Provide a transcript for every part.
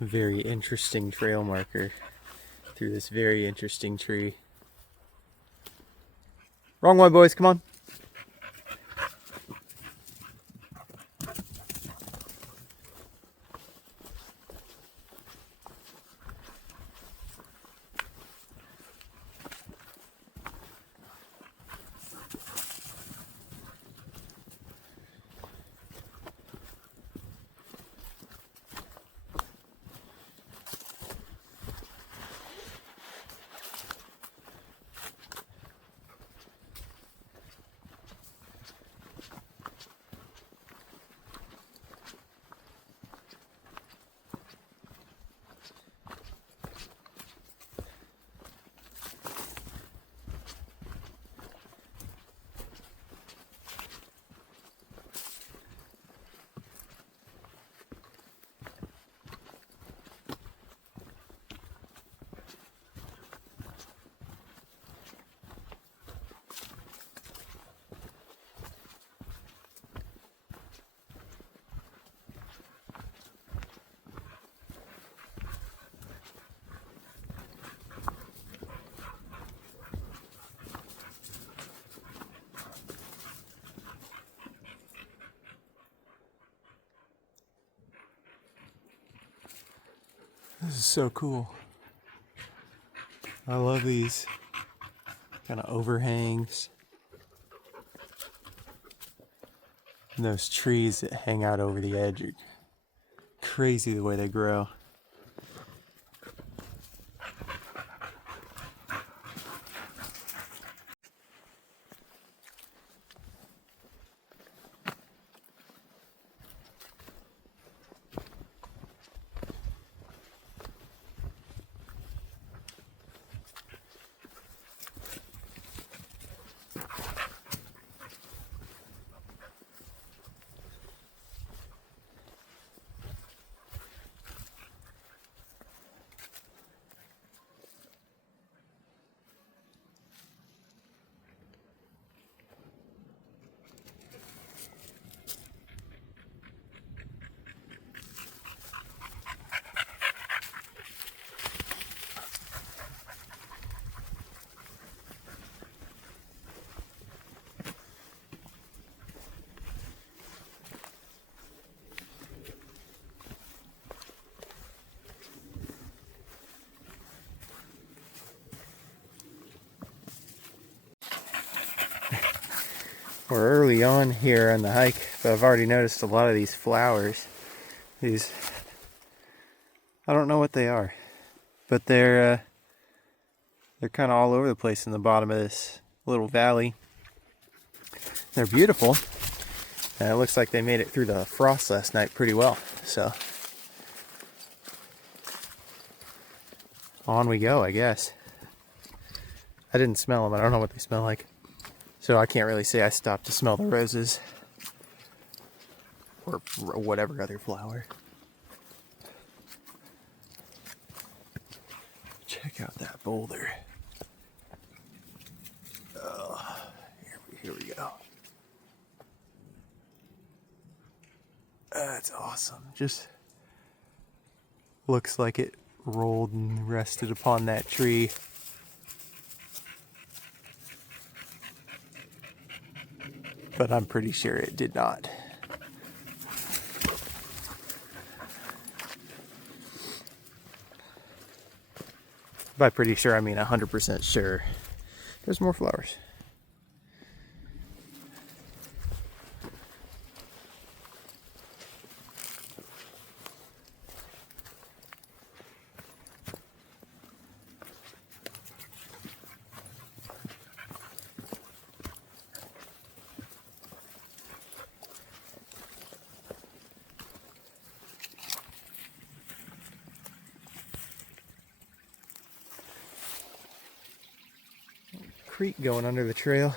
Very interesting trail marker through this very interesting tree. Wrong one, boys, come on. This is so cool. I love these kind of overhangs. And those trees that hang out over the edge are crazy the way they grow. We're early on here on the hike, but I've already noticed a lot of these flowers. These, I don't know what they are, but they're kind of all over the place in the bottom of this little valley. They're beautiful, and it looks like they made it through the frost last night pretty well. So on we go, I guess. I didn't smell them. I don't know what they smell like. So I can't really say I stopped to smell the roses or whatever other flower. Check out that boulder. Oh, here we go. That's awesome. Just looks like it rolled and rested upon that tree. But I'm pretty sure it did not. By pretty sure, I mean 100% sure. There's more flowers. Creek going under the trail.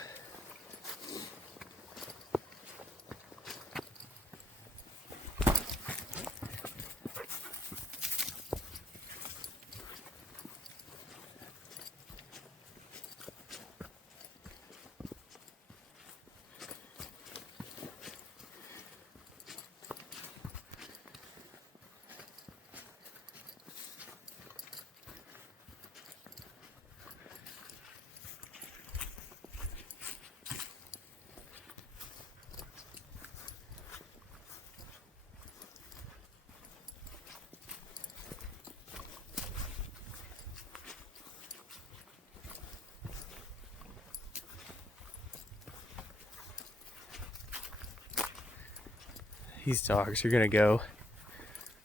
These dogs are gonna go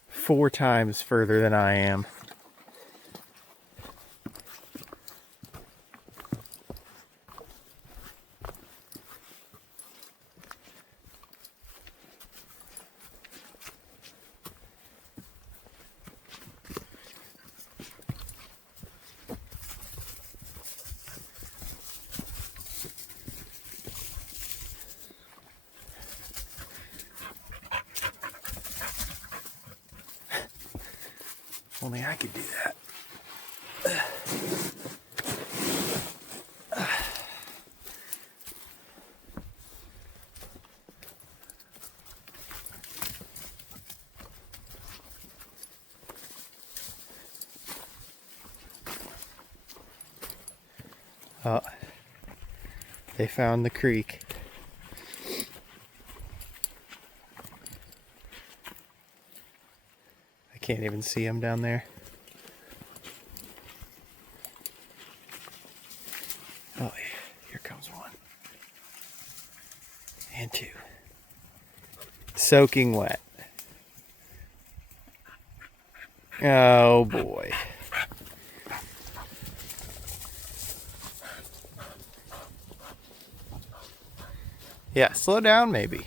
4 times further than I am. Only I could do that. Oh, they found the creek. I can't even see them down there. Oh, here comes one. And 2. Soaking wet. Oh boy. Yeah, slow down maybe.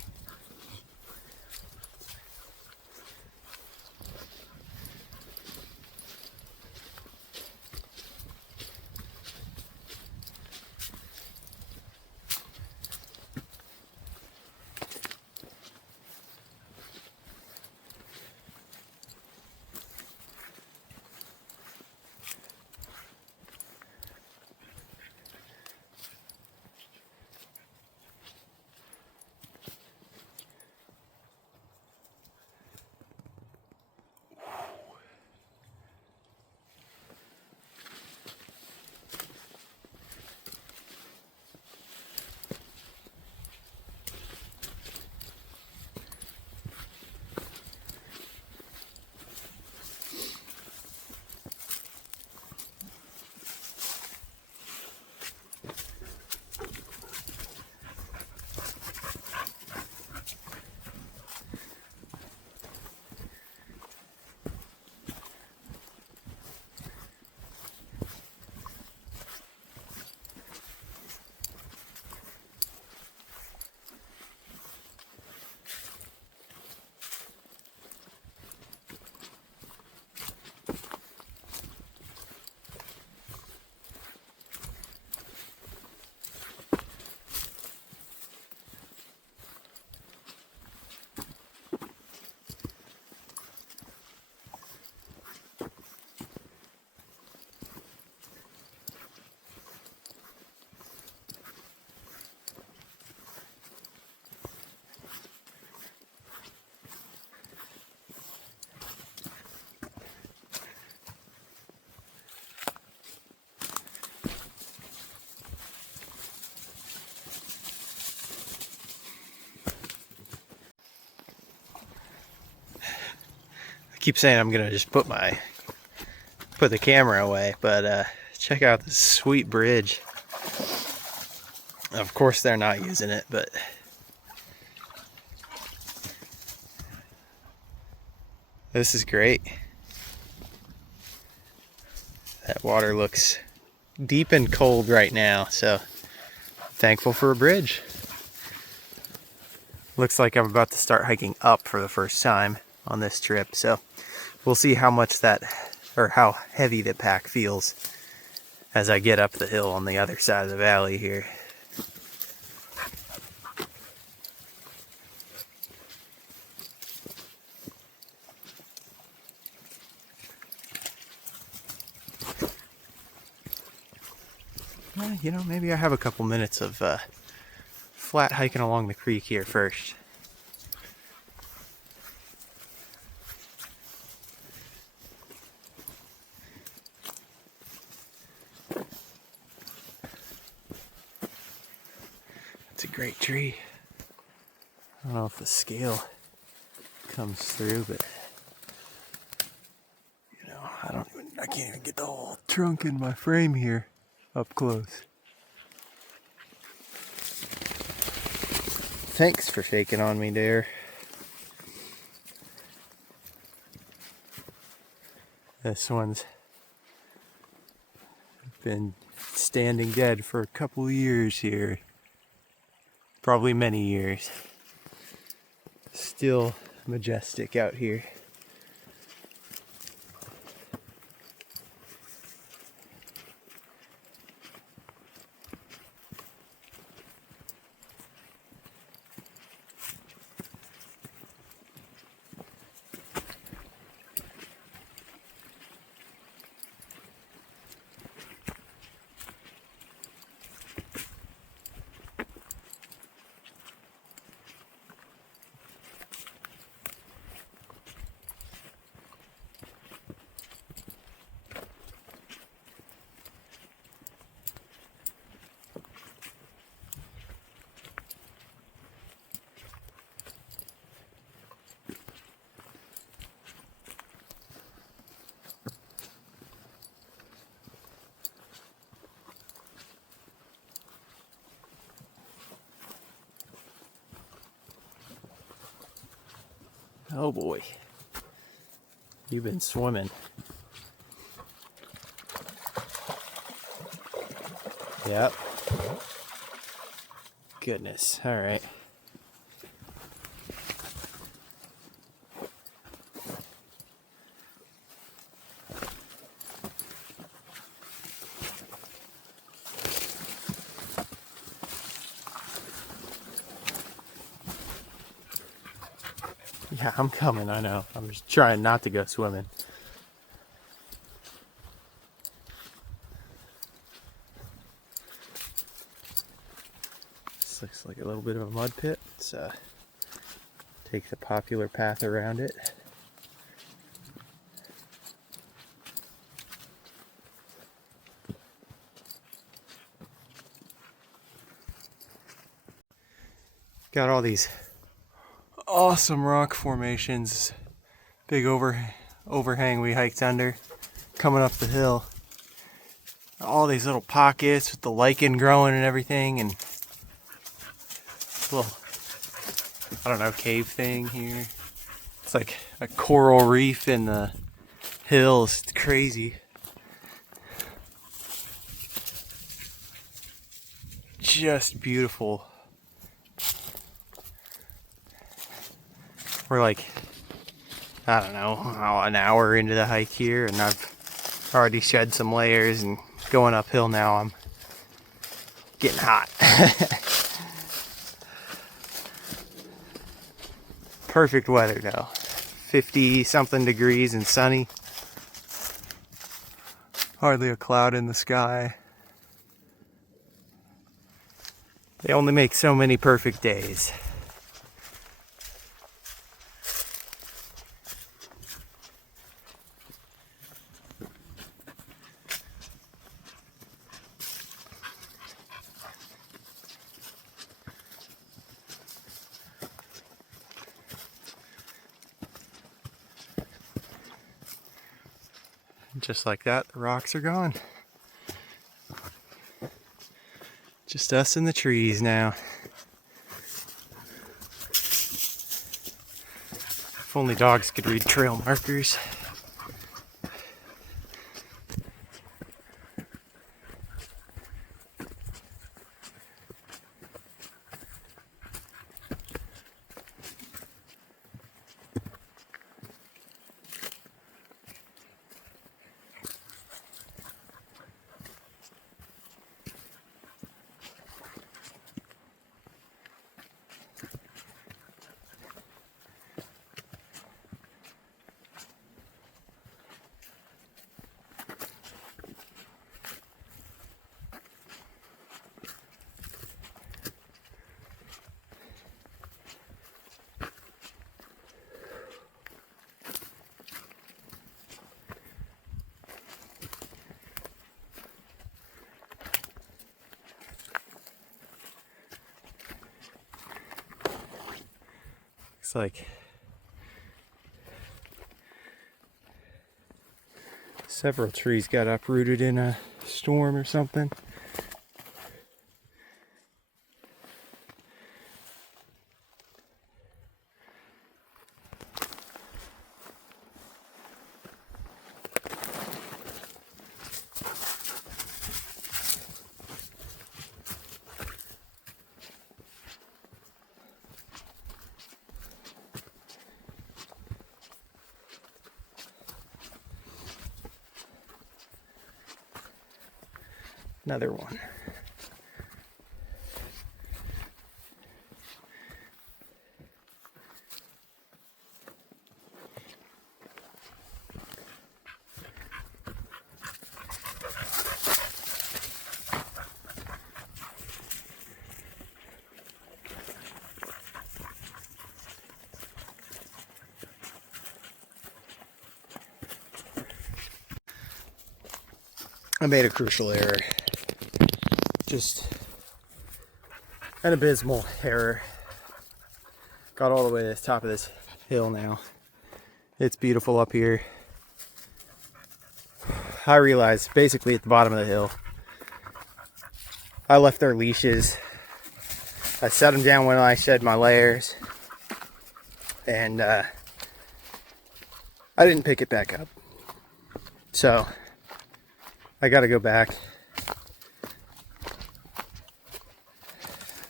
I keep saying I'm gonna just put the camera away, but check out this sweet bridge. Of course they're not using it, but this is great. That water looks deep and cold right now, so thankful for a bridge. Looks like I'm about to start hiking up for the first time on this trip, so we'll see how much that, or how heavy the pack feels as I get up the hill on the other side of the valley here. You know, maybe I have a couple minutes of flat hiking along the creek here first. It's a great tree. I don't know if the scale comes through, but you know, I can't even get the whole trunk in my frame here up close. Thanks for shaking on me, dear. This one's been standing dead for a couple of years here. Probably many years. Still majestic out here. Oh boy. You've been swimming. Yep. Goodness. All right. Yeah, I'm coming, I know. I'm just trying not to go swimming. This looks like a little bit of a mud pit. Let's take the popular path around it. Got all these awesome rock formations. Big overhang we hiked under coming up the hill. All these little pockets with the lichen growing and everything, and little, I don't know, cave thing here. It's like a coral reef in the hills. It's crazy. Just beautiful. We're like, I don't know, an hour into the hike here, and I've already shed some layers, and going uphill now I'm getting hot. Perfect weather though. 50 something degrees and sunny. Hardly a cloud in the sky. They only make so many perfect days. Just like that, the rocks are gone. Just us and the trees now. If only dogs could read trail markers. Looks like several trees got uprooted in a storm or something. Another one. I made a crucial error. Just an abysmal error. Got all the way to the top of this hill now. It's beautiful up here. I realized basically at the bottom of the hill, I left their leashes. I set them down when I shed my layers. And I didn't pick it back up. So I gotta go back.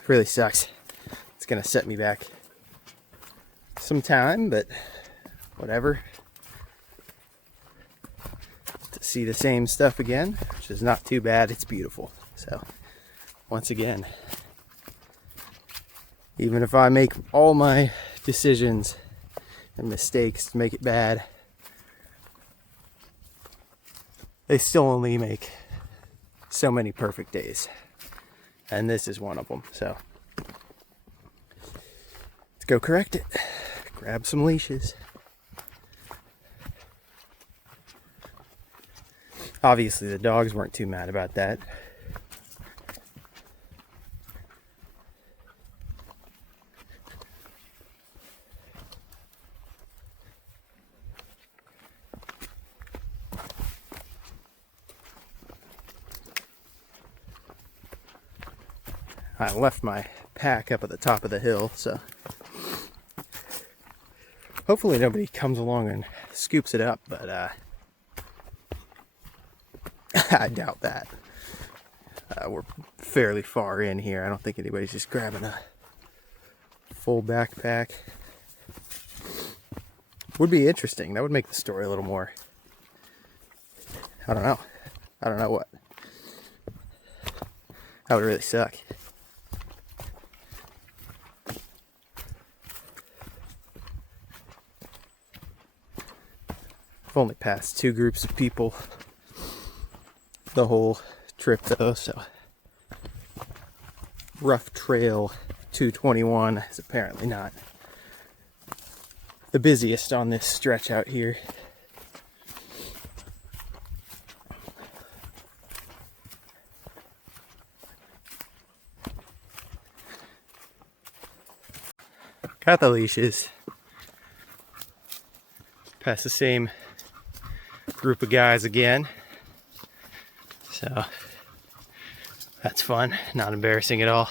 Really sucks. It's gonna set me back some time, but whatever. To see the same stuff again, which is not too bad. It's beautiful. So once again, even if I make all my decisions and mistakes to make it bad, they still only make so many perfect days. And this is one of them. So let's go correct it. Grab some leashes. Obviously the dogs weren't too mad about that. I left my pack up at the top of the hill, so hopefully nobody comes along and scoops it up, but I doubt that. We're fairly far in here. I don't think anybody's just grabbing a full backpack. Would be interesting. That would make the story a little more, I don't know. I don't know what. That would really suck. I've only passed 2 groups of people the whole trip though, so rough trail 221 is apparently not the busiest on this stretch out here. Got the leashes. Past the same group of guys again. So that's fun, not embarrassing at all.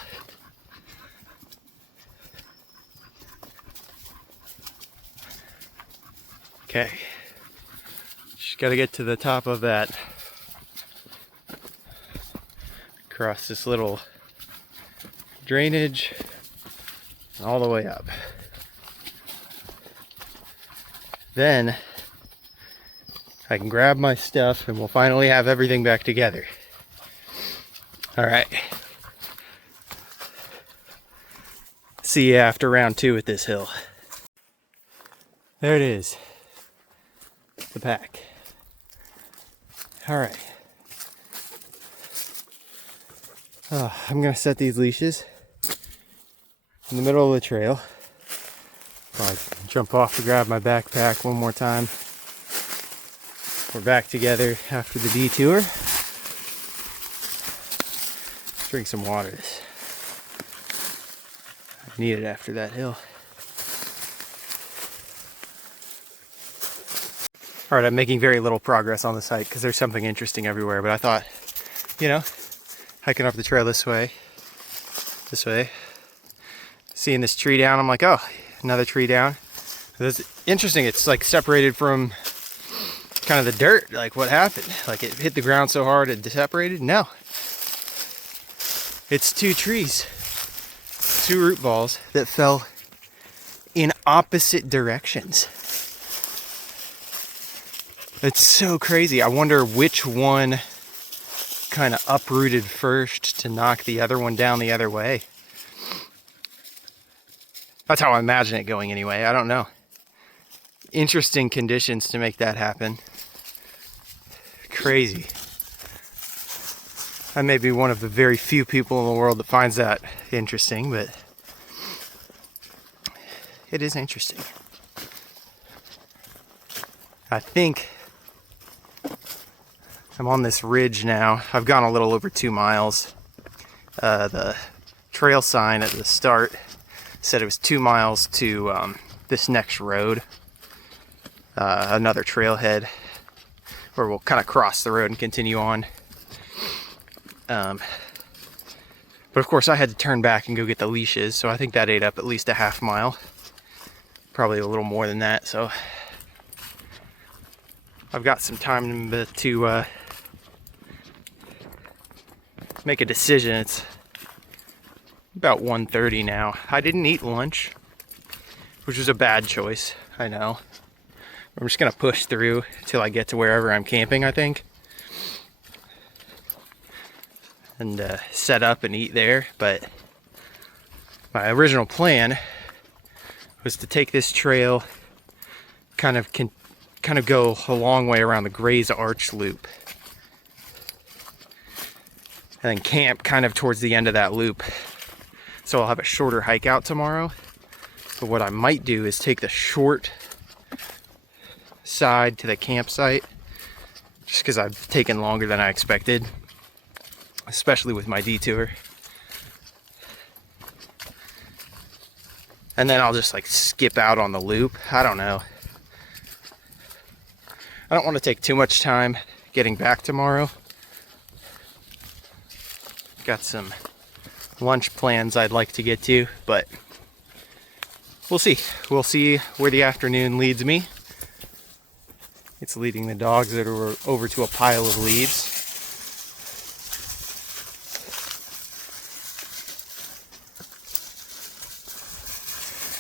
Okay, just gotta get to the top of that. Across this little drainage and all the way up. Then I can grab my stuff and we'll finally have everything back together. All right. See you after round 2 at this hill. There it is. The pack. All right. I'm gonna set these leashes in the middle of the trail. I'll jump off to grab my backpack one more time. We're back together after the detour. Let's drink some water. I need it after that hill. Alright, I'm making very little progress on this hike because there's something interesting everywhere, but I thought, you know, hiking up the trail this way, seeing this tree down, I'm like, oh, another tree down. It's interesting, it's like separated from kind of the dirt. Like, what happened? Like, it hit the ground so hard it separated? No. It's 2 trees, 2 root balls that fell in opposite directions. It's so crazy. I wonder which one kind of uprooted first to knock the other one down the other way. That's how I imagine it going anyway. I don't know. Interesting conditions to make that happen. Crazy. I may be one of the very few people in the world that finds that interesting, but it is interesting. I think I'm on this ridge now. I've gone a little over 2 miles. The trail sign at the start said it was 2 miles to this next road, another trailhead where we'll kind of cross the road and continue on. But of course I had to turn back and go get the leashes, so I think that ate up at least a half mile, probably a little more than that. So I've got some time to make a decision. It's about 1:30 now. I didn't eat lunch, which was a bad choice, I know. I'm just gonna push through till I get to wherever I'm camping, I think, and set up and eat there. But my original plan was to take this trail, kind of go a long way around the Gray's Arch loop, and then camp kind of towards the end of that loop. So I'll have a shorter hike out tomorrow. But what I might do is take the short side to the campsite, just because I've taken longer than I expected, especially with my detour. And then I'll just like skip out on the loop. I don't know. I don't want to take too much time getting back tomorrow. Got some lunch plans I'd like to get to, but we'll see. We'll see where the afternoon leads me. It's leading the dogs that are over to a pile of leaves.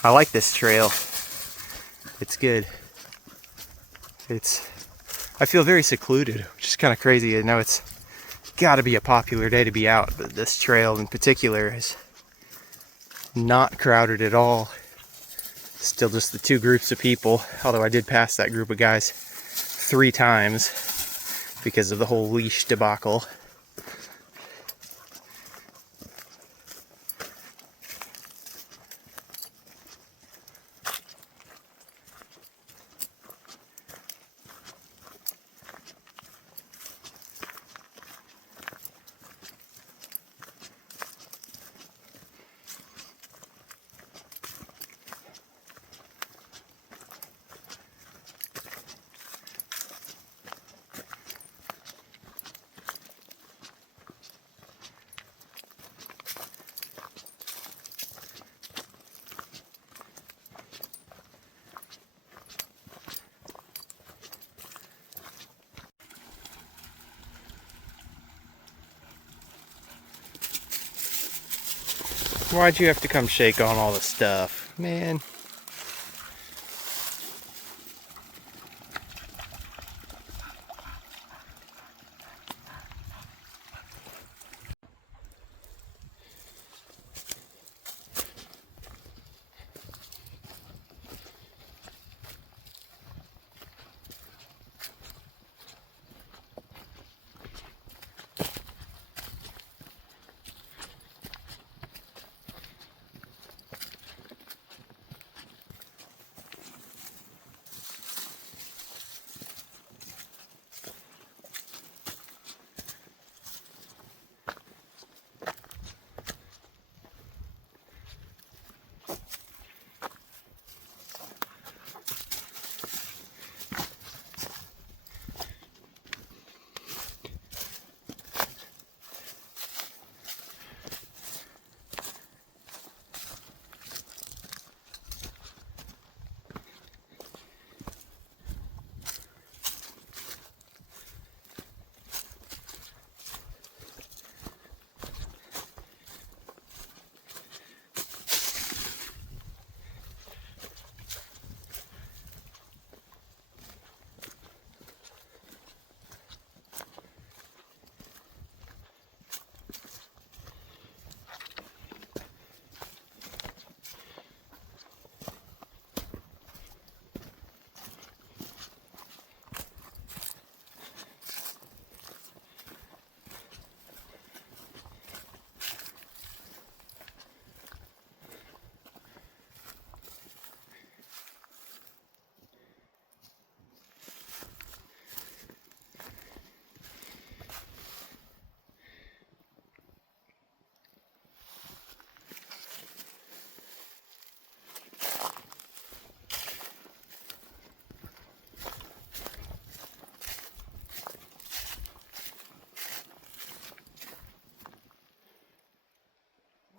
I like this trail. It's good. I feel very secluded, which is kind of crazy. I know it's got to be a popular day to be out, but this trail in particular is not crowded at all. Still just the 2 groups of people, although I did pass that group of guys 3 times because of the whole leash debacle. Why'd you have to come shake on all the stuff, man?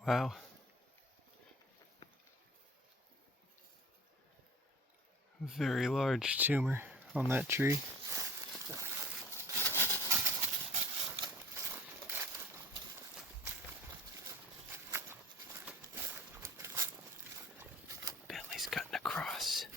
Wow. Very large tumor on that tree. Bentley's cutting across.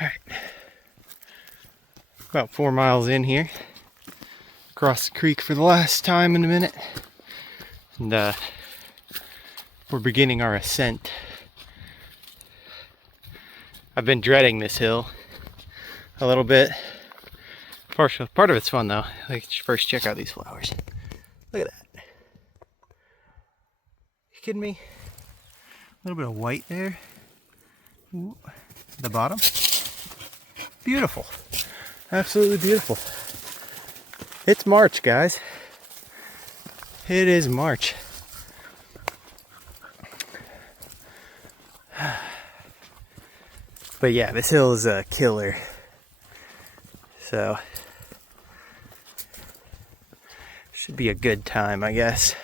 Alright, about 4 miles in here. Across the creek for the last time in a minute. And we're beginning our ascent. I've been dreading this hill a little bit. Part of it's fun though. Let's first check out these flowers. Look at that. You kidding me? A little bit of white there. Ooh. The bottom. Beautiful. Absolutely beautiful. It's March, guys. It is March. But yeah, this hill is a killer. So, should be a good time, I guess.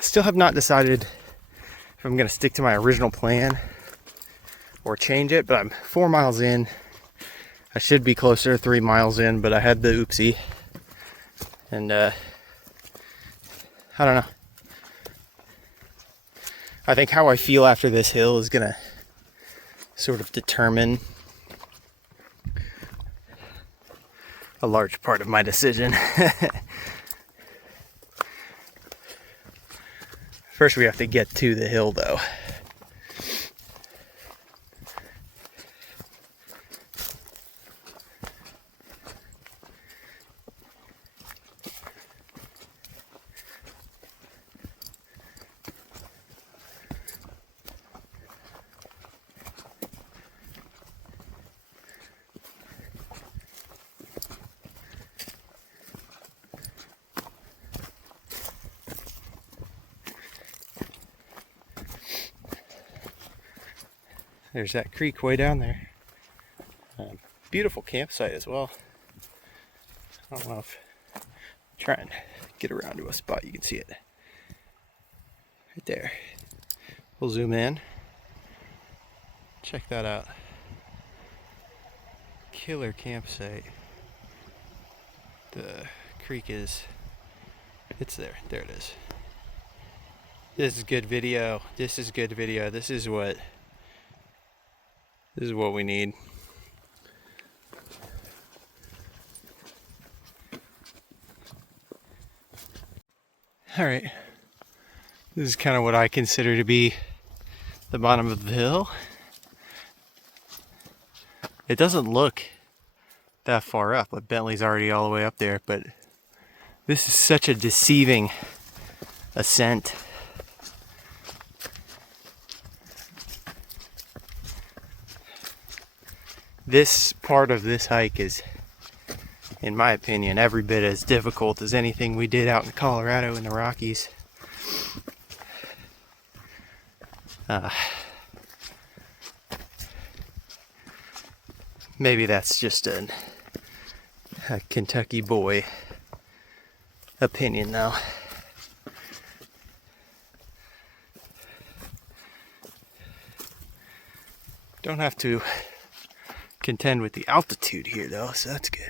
Still have not decided if I'm gonna stick to my original plan or change it, but I'm 4 miles in. I should be closer to 3 miles in, but I had the oopsie. And I don't know. I think how I feel after this hill is gonna sort of determine a large part of my decision. First we have to get to the hill though. There's that creek way down there. Beautiful campsite as well. I don't know if try and get around to a spot you can see it. Right there. We'll zoom in. Check that out. Killer campsite. The creek is, it's there. There it is. This is good video. This is good video. This is what we need. All right. This is kind of what I consider to be the bottom of the hill. It doesn't look that far up, but Bentley's already all the way up there, but this is such a deceiving ascent. this part of this hike is, in my opinion, every bit as difficult as anything we did out in Colorado in the Rockies. Maybe that's just a Kentucky boy opinion, though. Don't have to contend with the altitude here, though, so that's good.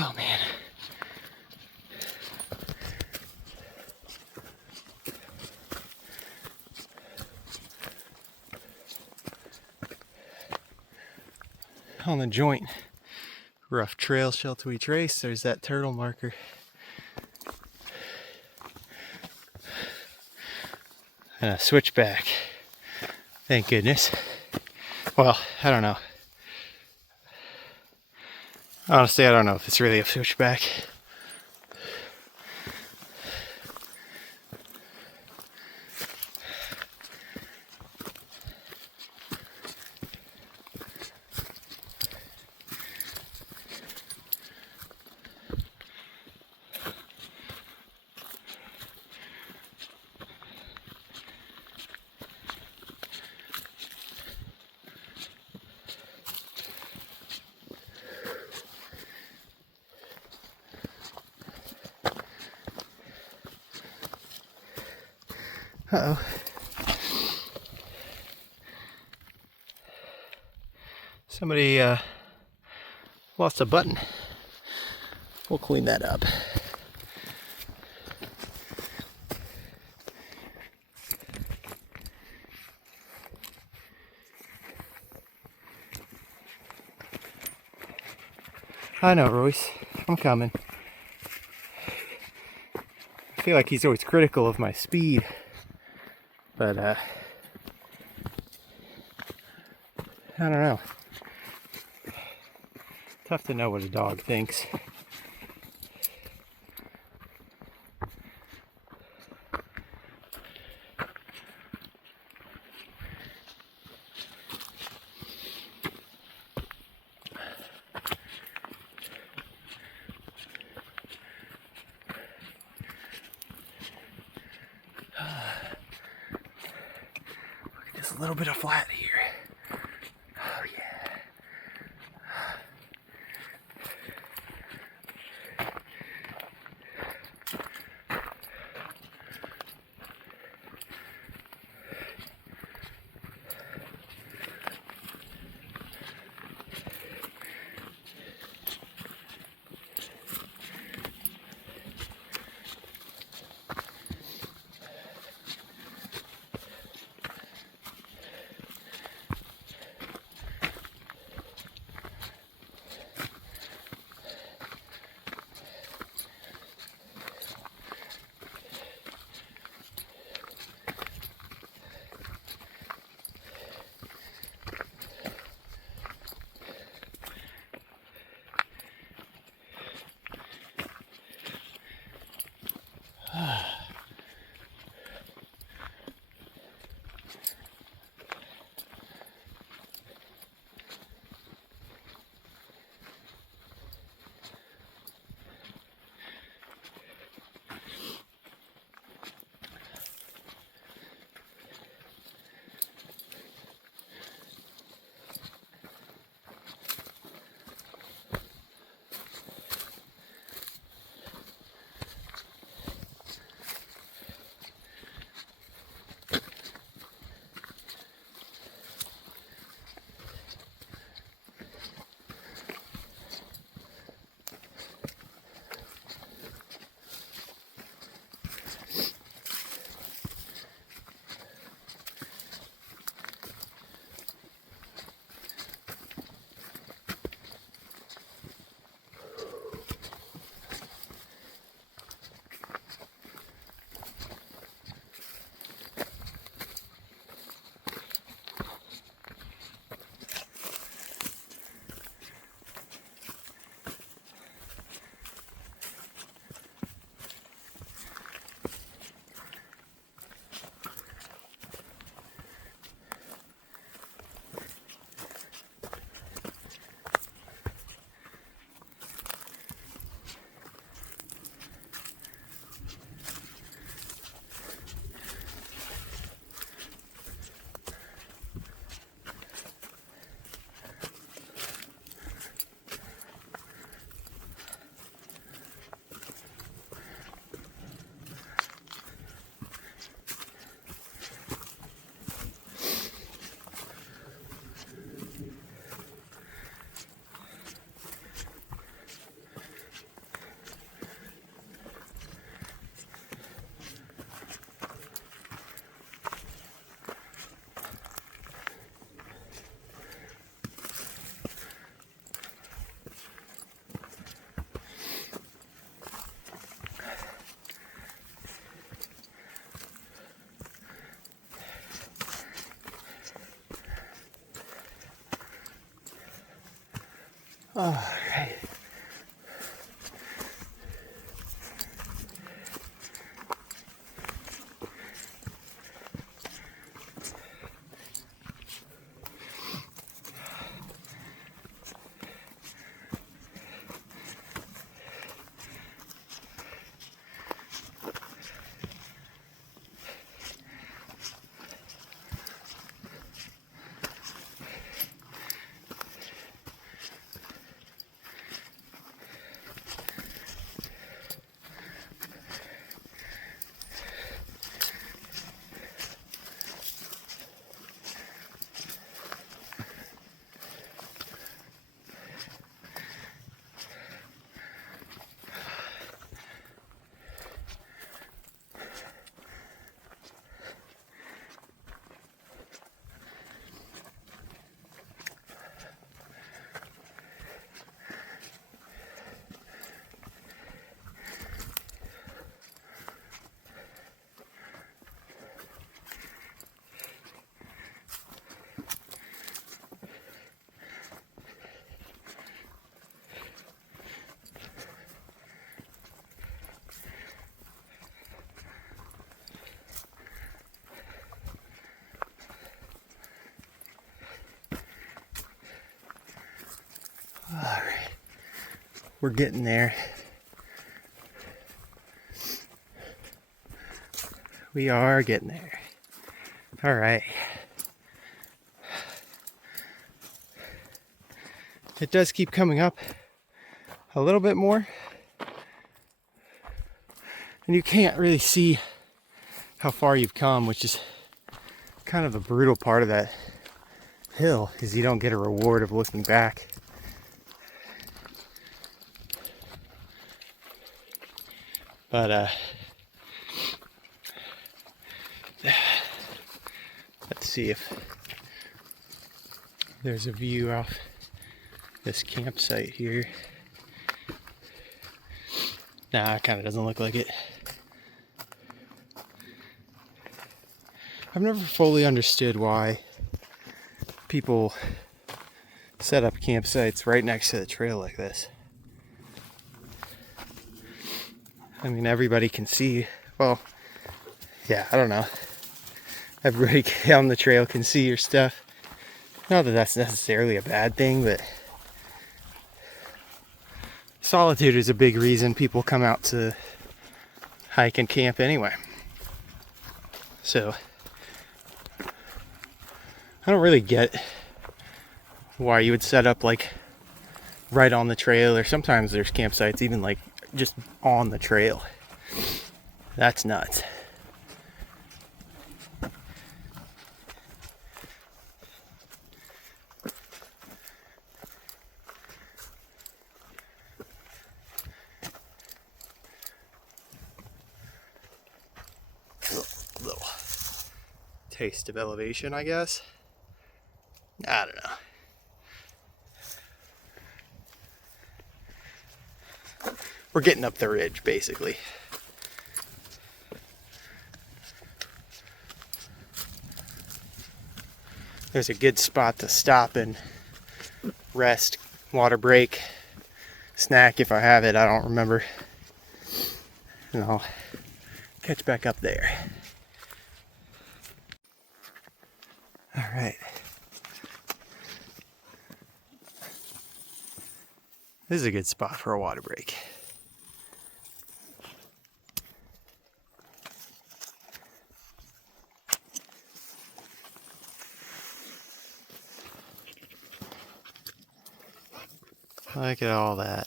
Oh man. On the joint, rough trail shall we trace, there's that turtle marker. And a switchback. Thank goodness. Well, I don't know. Honestly, I don't know if it's really a switchback. Uh-oh. Somebody lost a button. We'll clean that up. I know, Royce. I'm coming. I feel like he's always critical of my speed. But, I don't know. Tough to know what a dog thinks. Just a little bit of flat here. Oh yeah. All right. All right, we're getting there. We are getting there. All right. It does keep coming up a little bit more, and you can't really see how far you've come, which is kind of the brutal part of that hill, is you don't get a reward of looking back. But let's see if there's a view off this campsite here. Nah, it kind of doesn't look like it. I've never fully understood why people set up campsites right next to the trail like this. I mean, everybody can see. Well, yeah, I don't know. Everybody on the trail can see your stuff. Not that that's necessarily a bad thing, but solitude is a big reason people come out to hike and camp anyway. So I don't really get why you would set up like right on the trail, or sometimes there's campsites even like just on the trail. That's nuts. Little taste of elevation, I guess. I don't know. We're getting up the ridge, basically. There's a good spot to stop and rest, water break, snack if I have it, I don't remember. And I'll catch back up there. All right. This is a good spot for a water break. Look at all that.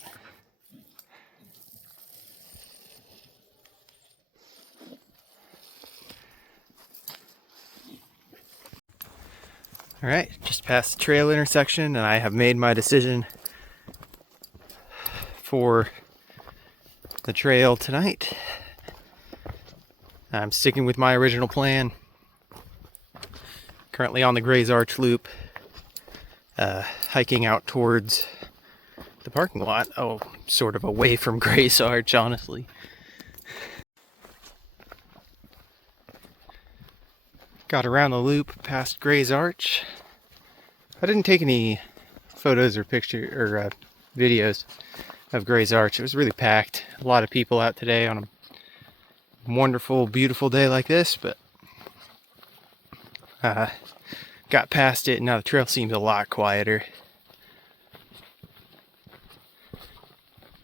All right, just past the trail intersection, and I have made my decision for the trail tonight. I'm sticking with my original plan. Currently on the Gray's Arch Loop, hiking out towards the parking lot. Oh, sort of away from Gray's Arch, honestly. Got around the loop past Gray's Arch. I didn't take any photos or videos of Gray's Arch. It was really packed. A lot of people out today on a wonderful, beautiful day like this, but got past it and now the trail seems a lot quieter.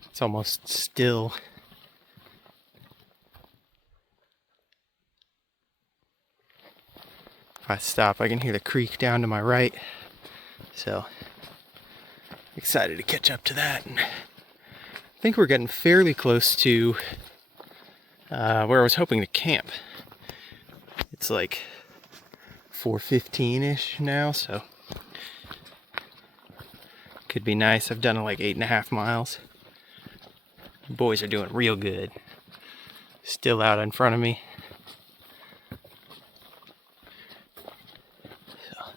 It's almost still. If I stop, I can hear the creek down to my right. So, excited to catch up to that. And I think we're getting fairly close to where I was hoping to camp. It's like 4:15-ish now, so could be nice. I've done like 8.5 miles. The boys are doing real good. Still out in front of me. So,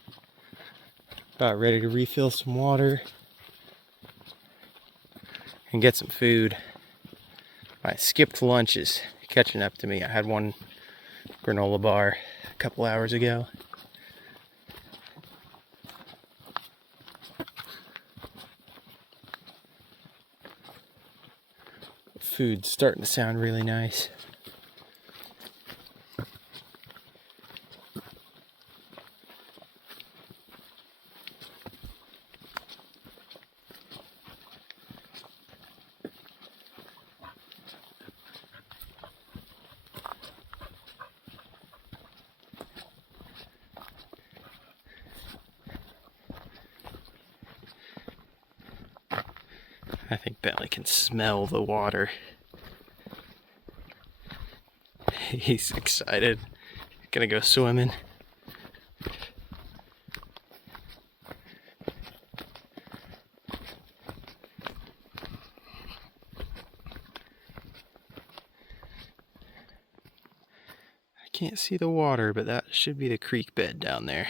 about ready to refill some water and get some food. My skipped lunch is catching up to me. I had one granola bar a couple hours ago. Food's starting to sound really nice. I think Bentley can smell the water. He's excited. Gonna go swimming. I can't see the water, but that should be the creek bed down there.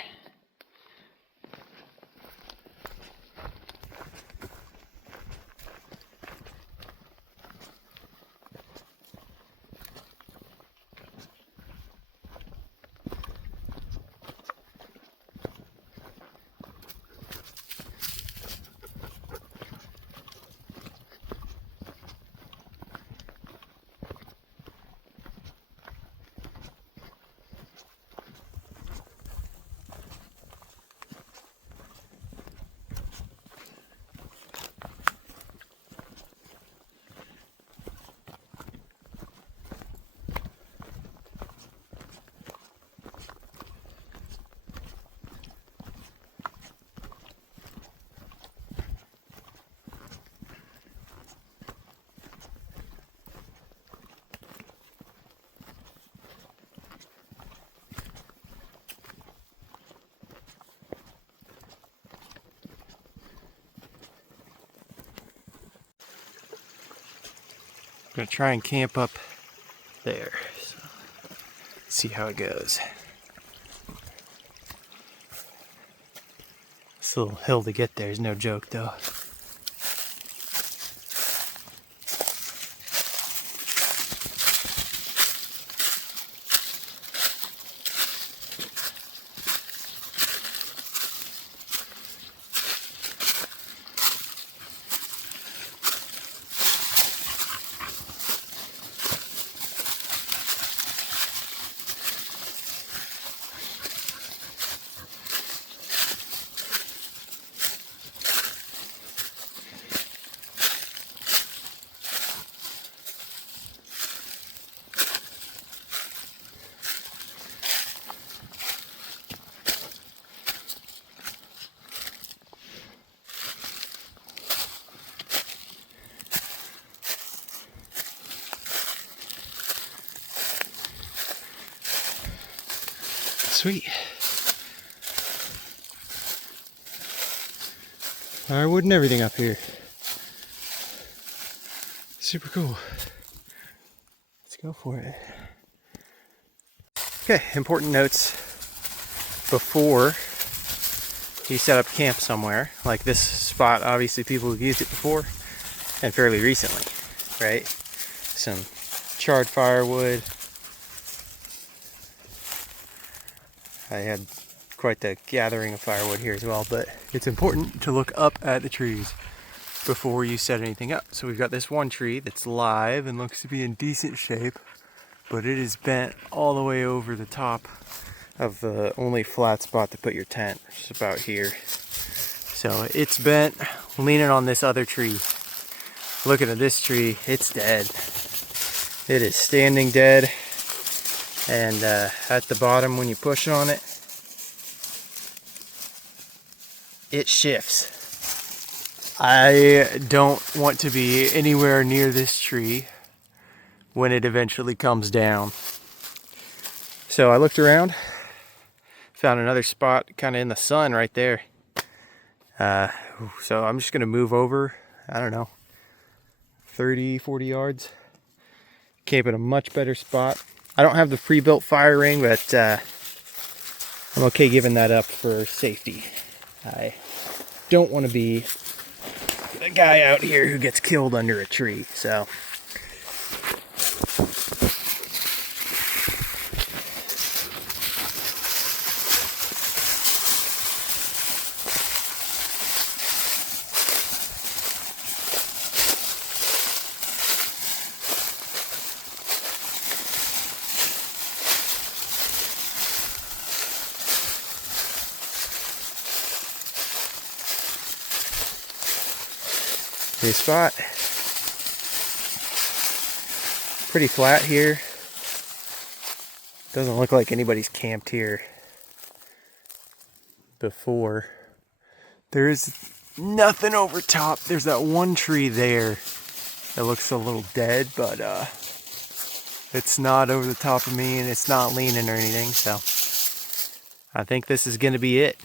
I'm gonna try and camp up there. So, see how it goes. This little hill to get there is no joke though. Sweet. Firewood and everything up here. Super cool. Let's go for it. Okay, important notes before you set up camp somewhere. Like this spot, obviously people have used it before and fairly recently, right? Some charred firewood. I had quite the gathering of firewood here as well, but it's important to look up at the trees. before you set anything up. So we've got this one tree that's live and looks to be in decent shape, but it is bent all the way over the top of the only flat spot to put your tent, which is about here. So it's bent, leaning on this other tree. Looking at this tree, it's dead. It is standing dead, and at the bottom when you push on it, it shifts. I don't want to be anywhere near this tree when it eventually comes down. So I looked around, found another spot kind of in the sun right there. So I'm just gonna move over, I don't know, 30, 40 yards. Camp in a much better spot. I don't have the pre-built fire ring, but I'm okay giving that up for safety. I don't want to be the guy out here who gets killed under a tree, so. New spot. Pretty flat here. Doesn't look like anybody's camped here before. There's nothing over top. There's that one tree there that looks a little dead, but it's not over the top of me and it's not leaning or anything, so I think this is gonna be it.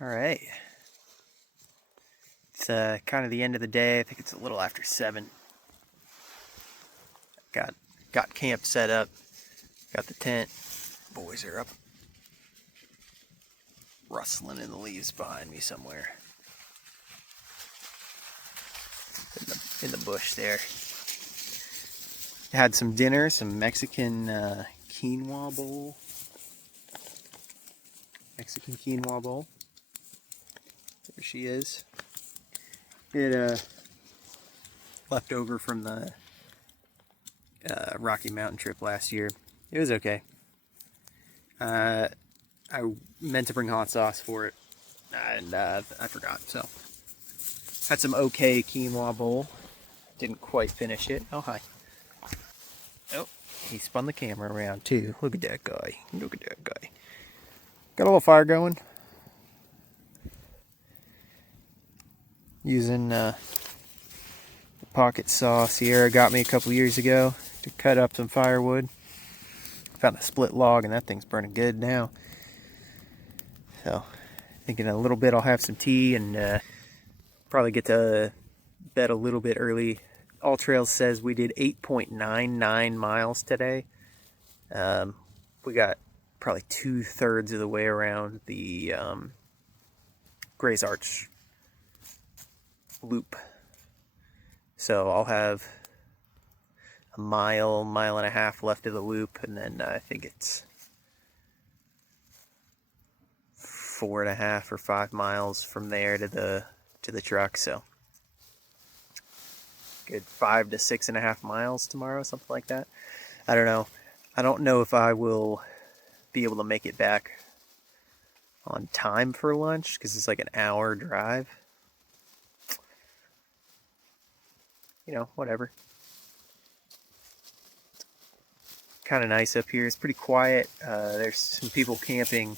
All right. It's kind of the end of the day. I think it's a little after 7. Got camp set up. Got the tent. Boys are up rustling in the leaves behind me somewhere. In the bush there. Had some dinner, some Mexican quinoa bowl. Mexican quinoa bowl. There she is. It left over from the Rocky Mountain trip last year. It was okay. I meant to bring hot sauce for it, and I forgot. So had some okay quinoa bowl. Didn't quite finish it. Oh hi. Oh, he spun the camera around too. Look at that guy. Look at that guy. Got a little fire going. Using the pocket saw Sierra got me a couple years ago to cut up some firewood. Found a split log and that thing's burning good now. So, thinking a little bit I'll have some tea and probably get to bed a little bit early. Alltrails says we did 8.99 miles today. We got probably 2/3 of the way around the Gray's Arch loop. So I'll have a mile and a half left of the loop, and then I think it's 4.5 or 5 miles from there to the truck. So good 5 to 6.5 miles tomorrow, something like that. I don't know. I don't know if I will be able to make it back on time for lunch because it's like an hour drive. You know, whatever. Kind of nice up here. It's pretty quiet. There's some people camping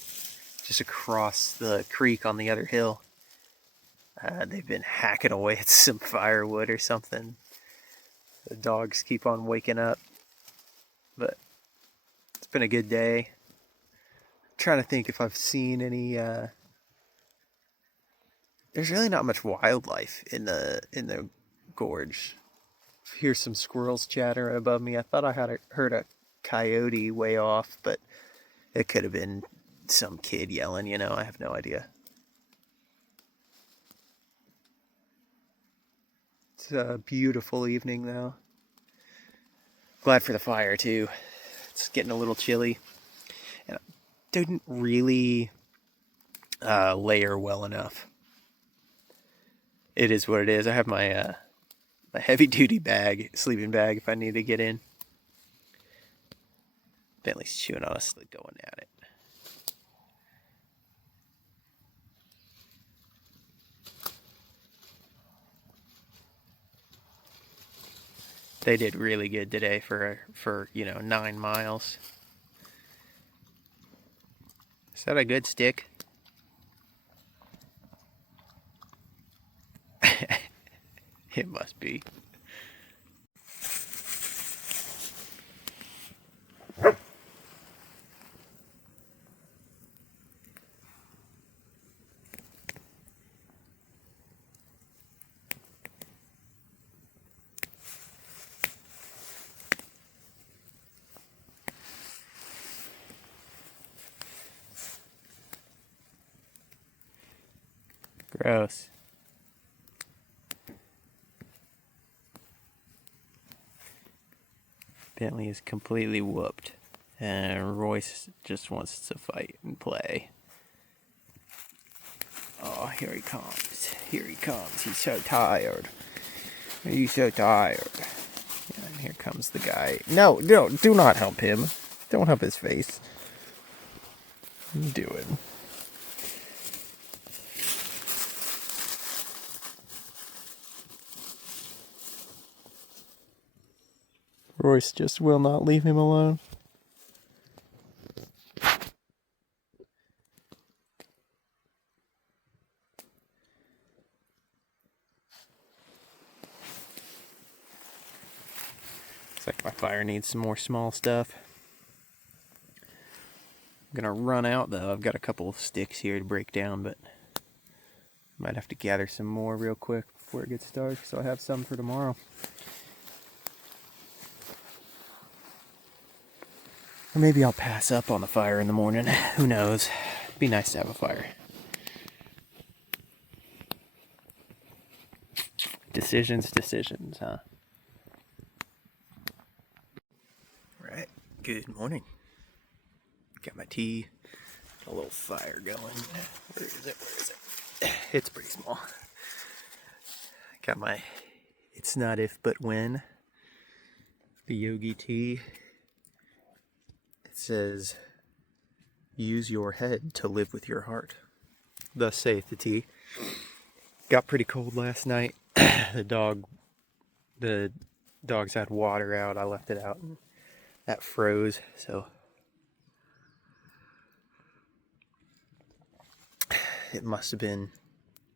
just across the creek on the other hill. They've been hacking away at some firewood or something. The dogs keep on waking up. But it's been a good day. I'm trying to think if I've seen any... There's really not much wildlife in the gorge. Hear some squirrels chatter above me. I thought I had heard a coyote way off, but it could have been some kid yelling, you know, I have no idea. It's a beautiful evening though. Glad for the fire too. It's getting a little chilly. And I didn't really layer well enough. it is what it is. I have my my heavy-duty bag, sleeping bag, if I need to get in. Bentley's chewing on us, going at it. They did really good today for 9 miles. Is that a good stick? It must be. Gross. Bentley is completely whooped, and Royce just wants to fight and play. Oh, here he comes. Here he comes. He's so tired. He's so tired. Yeah, and here comes the guy. No, do not help him. Don't help his face. What are you doing? Royce just will not leave him alone. Looks like my fire needs some more small stuff. I'm gonna run out though. I've got a couple of sticks here to break down, but might have to gather some more real quick before it gets dark, so I have some for tomorrow. Or maybe I'll pass up on the fire in the morning. Who knows? It'd be nice to have a fire. Decisions, huh? Alright, good morning. Got my tea, a little fire going. Where is it? It's pretty small. Got my It's Not If But When, the Yogi tea. It says, use your head to live with your heart. Thus saith the tea. Got pretty cold last night. The dogs had water out. I left it out and that froze, so it must have been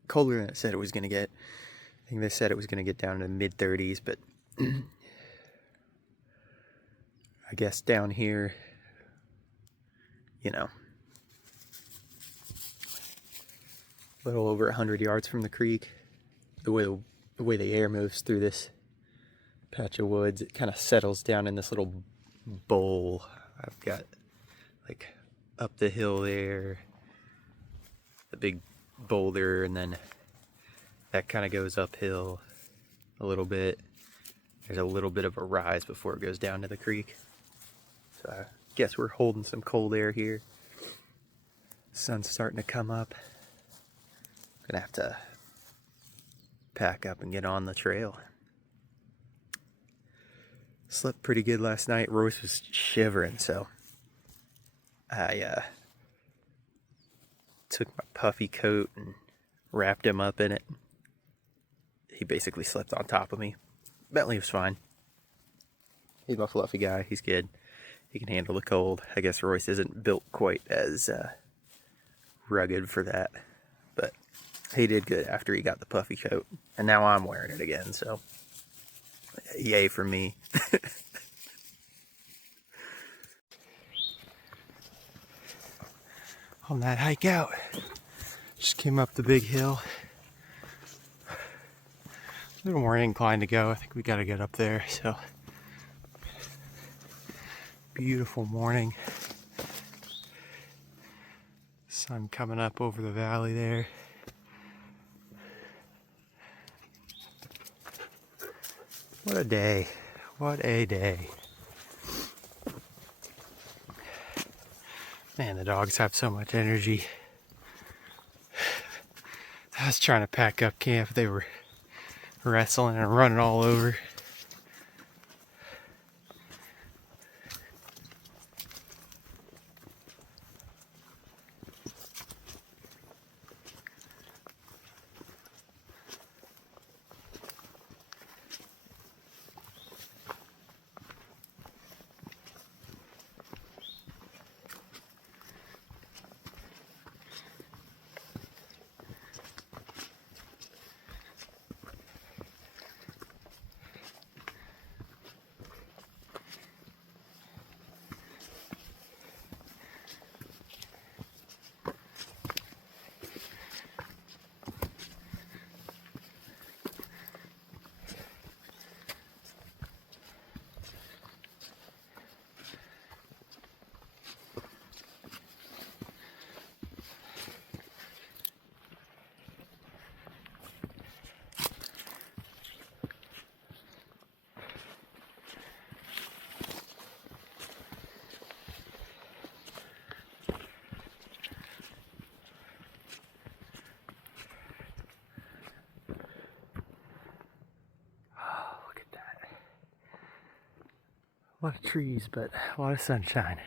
colder than it said it was going to get. I think they said it was going to get down to the mid-30s, but I guess down here, a little over 100 yards from the creek, the way the air moves through this patch of woods, it kind of settles down in this little bowl. I've got like up the hill there, the big boulder, and then that kind of goes uphill a little bit. There's a little bit of a rise before it goes down to the creek. So I guess we're holding some cold air here. Sun's starting to come up. Gonna have to pack up and get on the trail. Slept pretty good last night. Royce was shivering, so I took my puffy coat and wrapped him up in it. He basically slept on top of me. Bentley was fine. He's my fluffy guy. He's good. He can handle the cold. I guess Royce isn't built quite as rugged for that, but he did good after he got the puffy coat, and now I'm wearing it again, so yay for me. On that hike out, just came up the big hill. A little more inclined to go. I think we got to get up there, so beautiful morning. Sun coming up over the valley there. What a day. What a day. Man, the dogs have so much energy. I was trying to pack up camp. They were wrestling and running all over. A lot of trees, but a lot of sunshine.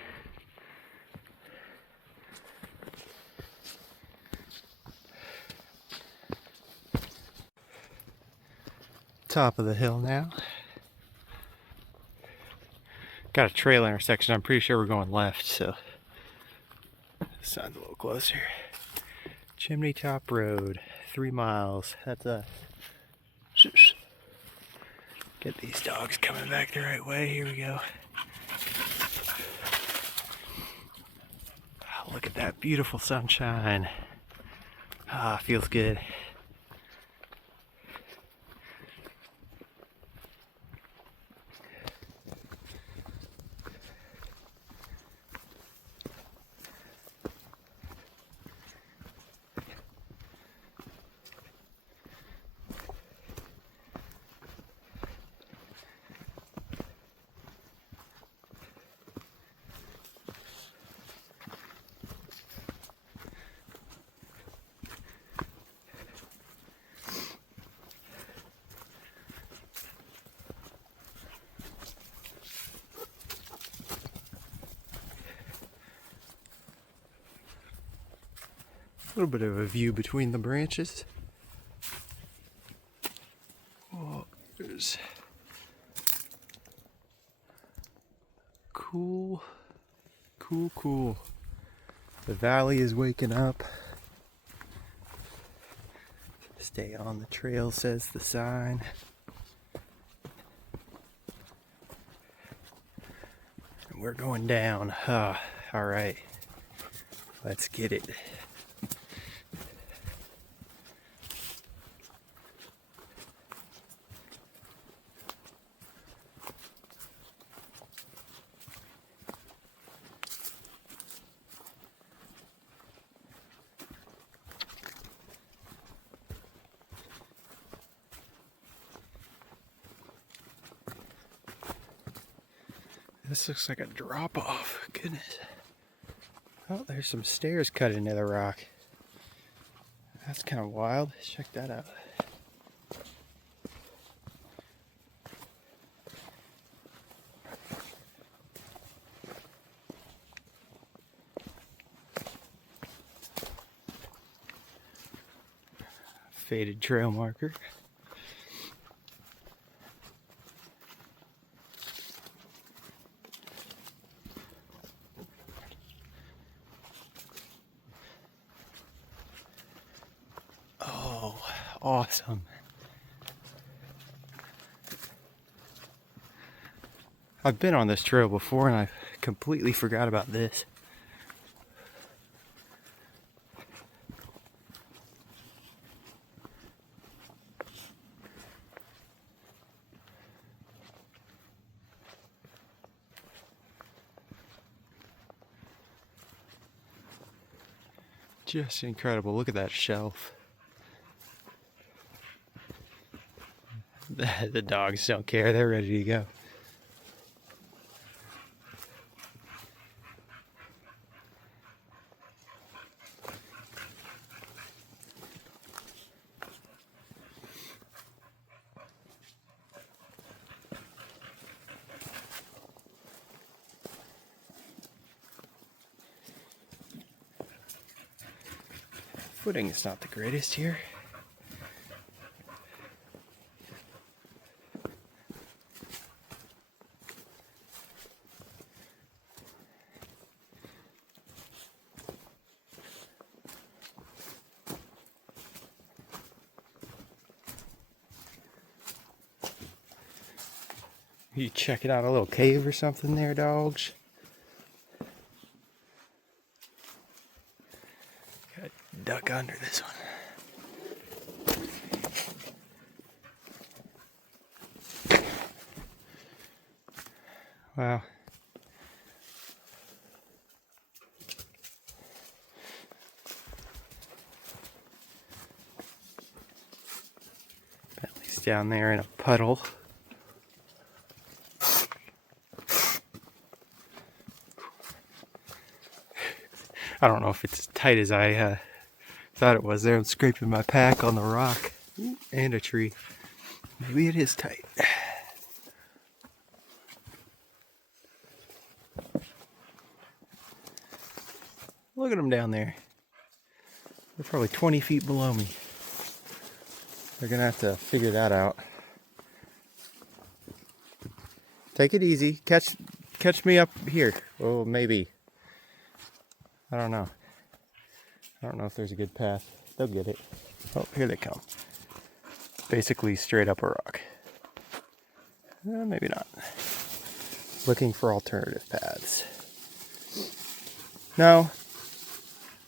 Top of the hill now. Got a trail intersection. I'm pretty sure we're going left, so the sun's a little closer. Chimney Top Road, 3 miles. That's us. Get these dogs coming back the right way. Here we go. Oh, look at that beautiful sunshine. Ah, feels good. A little bit of a view between the branches. Oh, there's cool. The valley is waking up. Stay on the trail, says the sign. And we're going down. All right, let's get it. This looks like a drop off. Goodness. Oh, there's some stairs cut into the rock. That's kind of wild. Check that out. Faded trail marker. Awesome. I've been on this trail before and I completely forgot about this. Just incredible. Look at that shelf. The dogs don't care. They're ready to go. Footing is not the greatest here. You checking out a little cave or something there, dogs? Gotta duck under this one. Wow. Bentley's down there in a puddle. I don't know if it's as tight as I thought it was there. I'm scraping my pack on the rock and a tree. Maybe it is tight. Look at them down there. They're probably 20 feet below me. They're gonna have to figure that out. Take it easy. Catch me up here. Oh, maybe. I don't know. I don't know if there's a good path. They'll get it. Oh, here they come. Basically straight up a rock. Maybe not. Looking for alternative paths. No.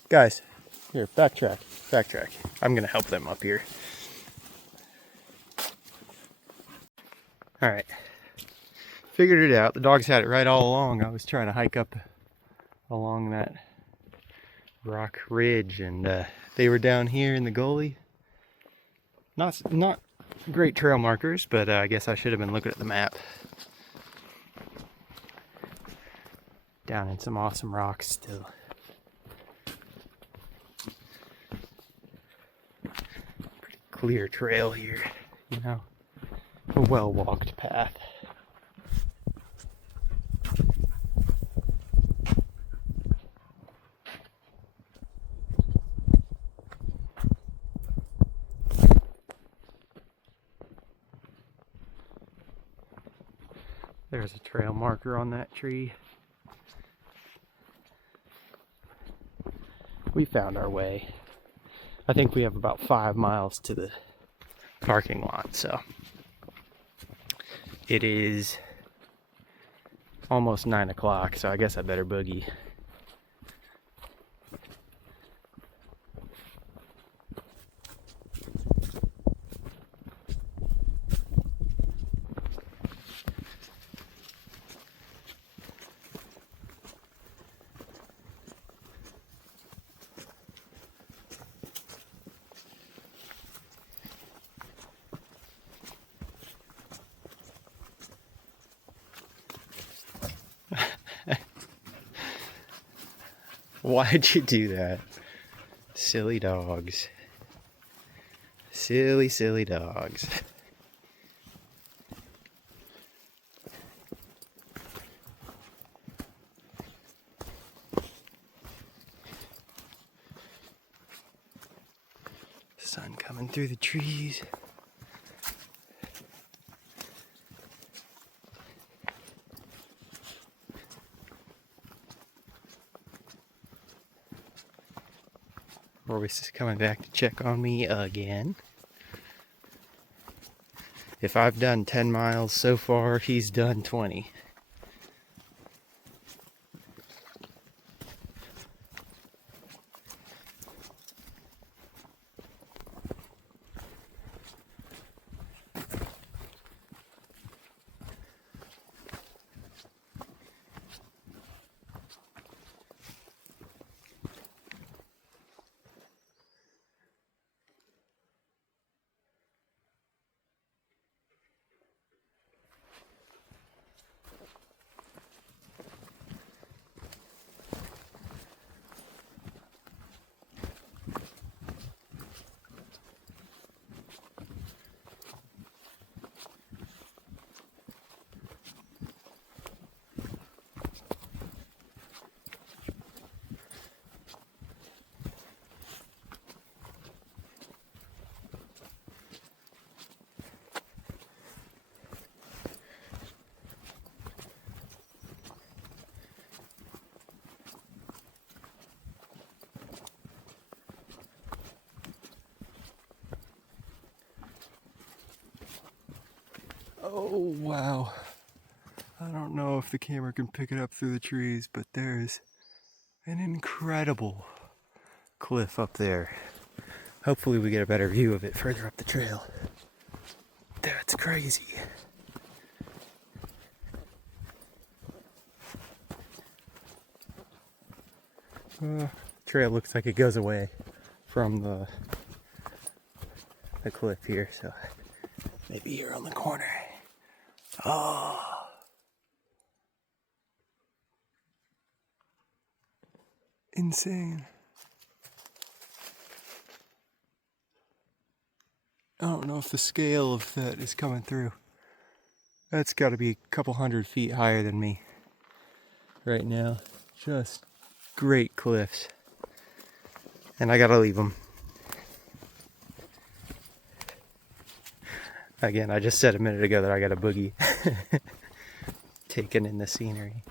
Guys, here, backtrack. Backtrack. I'm gonna help them up here. Alright. Figured it out. The dogs had it right all along. I was trying to hike up along that rock ridge, and they were down here in the gully. Not great trail markers, but I guess I should have been looking at the map. Down in some awesome rocks still. Pretty clear trail here, you know, a well-walked path. There's a trail marker on that tree. We found our way. I think we have about 5 miles to the parking lot, so it is almost 9 o'clock, so I guess I better boogie. Why'd you do that? Silly dogs. Silly, silly dogs. Sun coming through the trees. Royce is coming back to check on me again. If I've done 10 miles so far, he's done 20. Oh, wow. I don't know if the camera can pick it up through the trees, but there's an incredible cliff up there. Hopefully we get a better view of it further up the trail. That's crazy. Trail looks like it goes away from the cliff here, so maybe here on the corner. Oh, insane. I don't know if the scale of that is coming through. That's got to be a couple 100 feet higher than me right now. Just great cliffs. And I gotta leave them. Again, I just said a minute ago that I got a boogie. Taking in the scenery.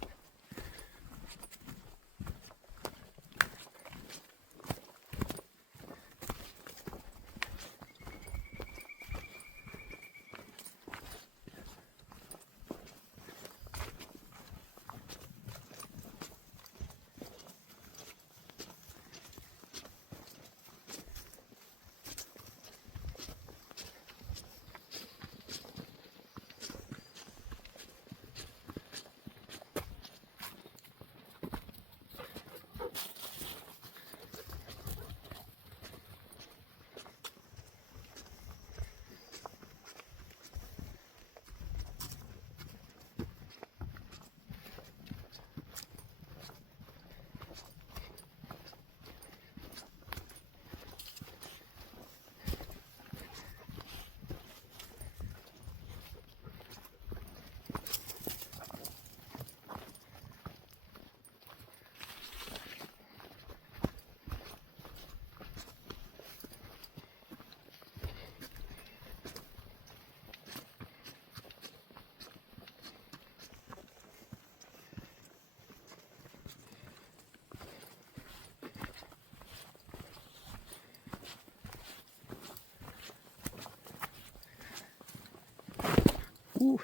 Ooh,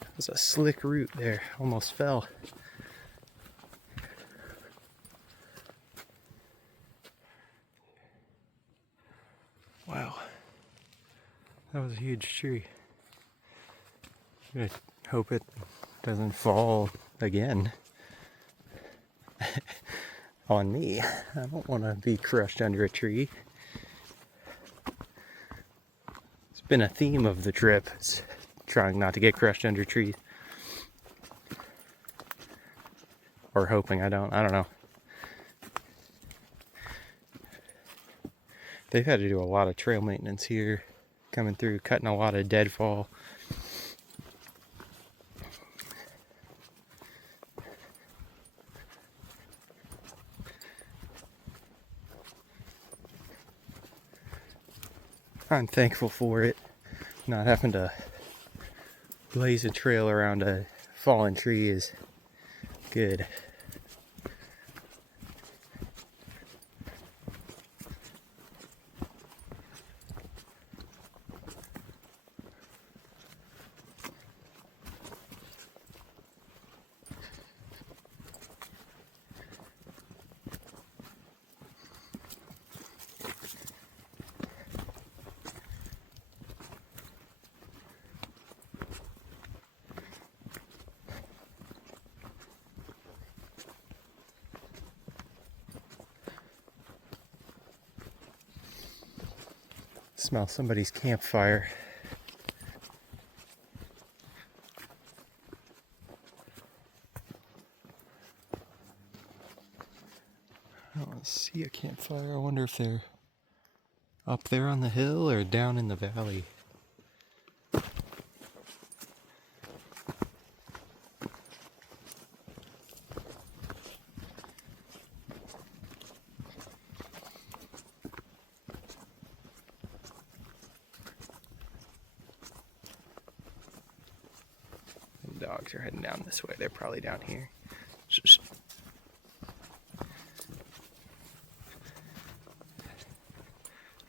that was a slick route there. Almost fell. Wow. That was a huge tree. I hope it doesn't fall again on me. I don't want to be crushed under a tree. It's been a theme of the trip. It's trying not to get crushed under trees. Or hoping I don't know. They've had to do a lot of trail maintenance here, coming through, cutting a lot of deadfall. I'm thankful for it, not having to blaze a trail around a fallen tree is good. Smell somebody's campfire. I don't see a campfire. I wonder if they're up there on the hill or down in the valley. Dogs are heading down this way. They're probably down here.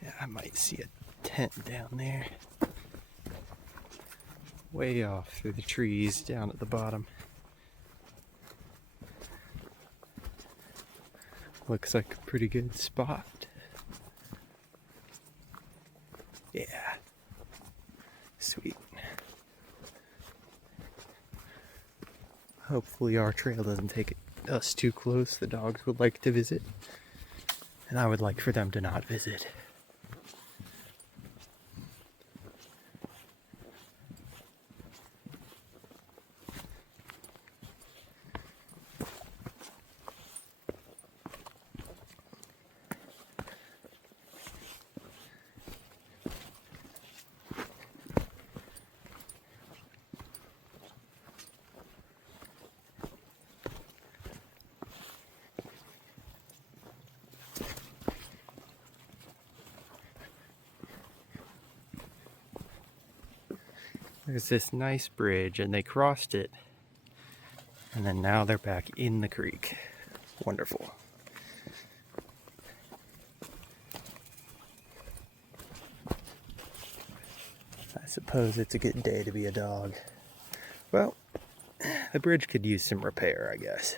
Yeah, I might see a tent down there. way off through the trees down at the bottom. Looks like a pretty good spot. Yeah. Sweet. Hopefully our trail doesn't take us too close. The dogs would like to visit, and I would like for them to not visit. There's this nice bridge, and they crossed it, and then now they're back in the creek. Wonderful. I suppose it's a good day to be a dog. Well, the bridge could use some repair, I guess.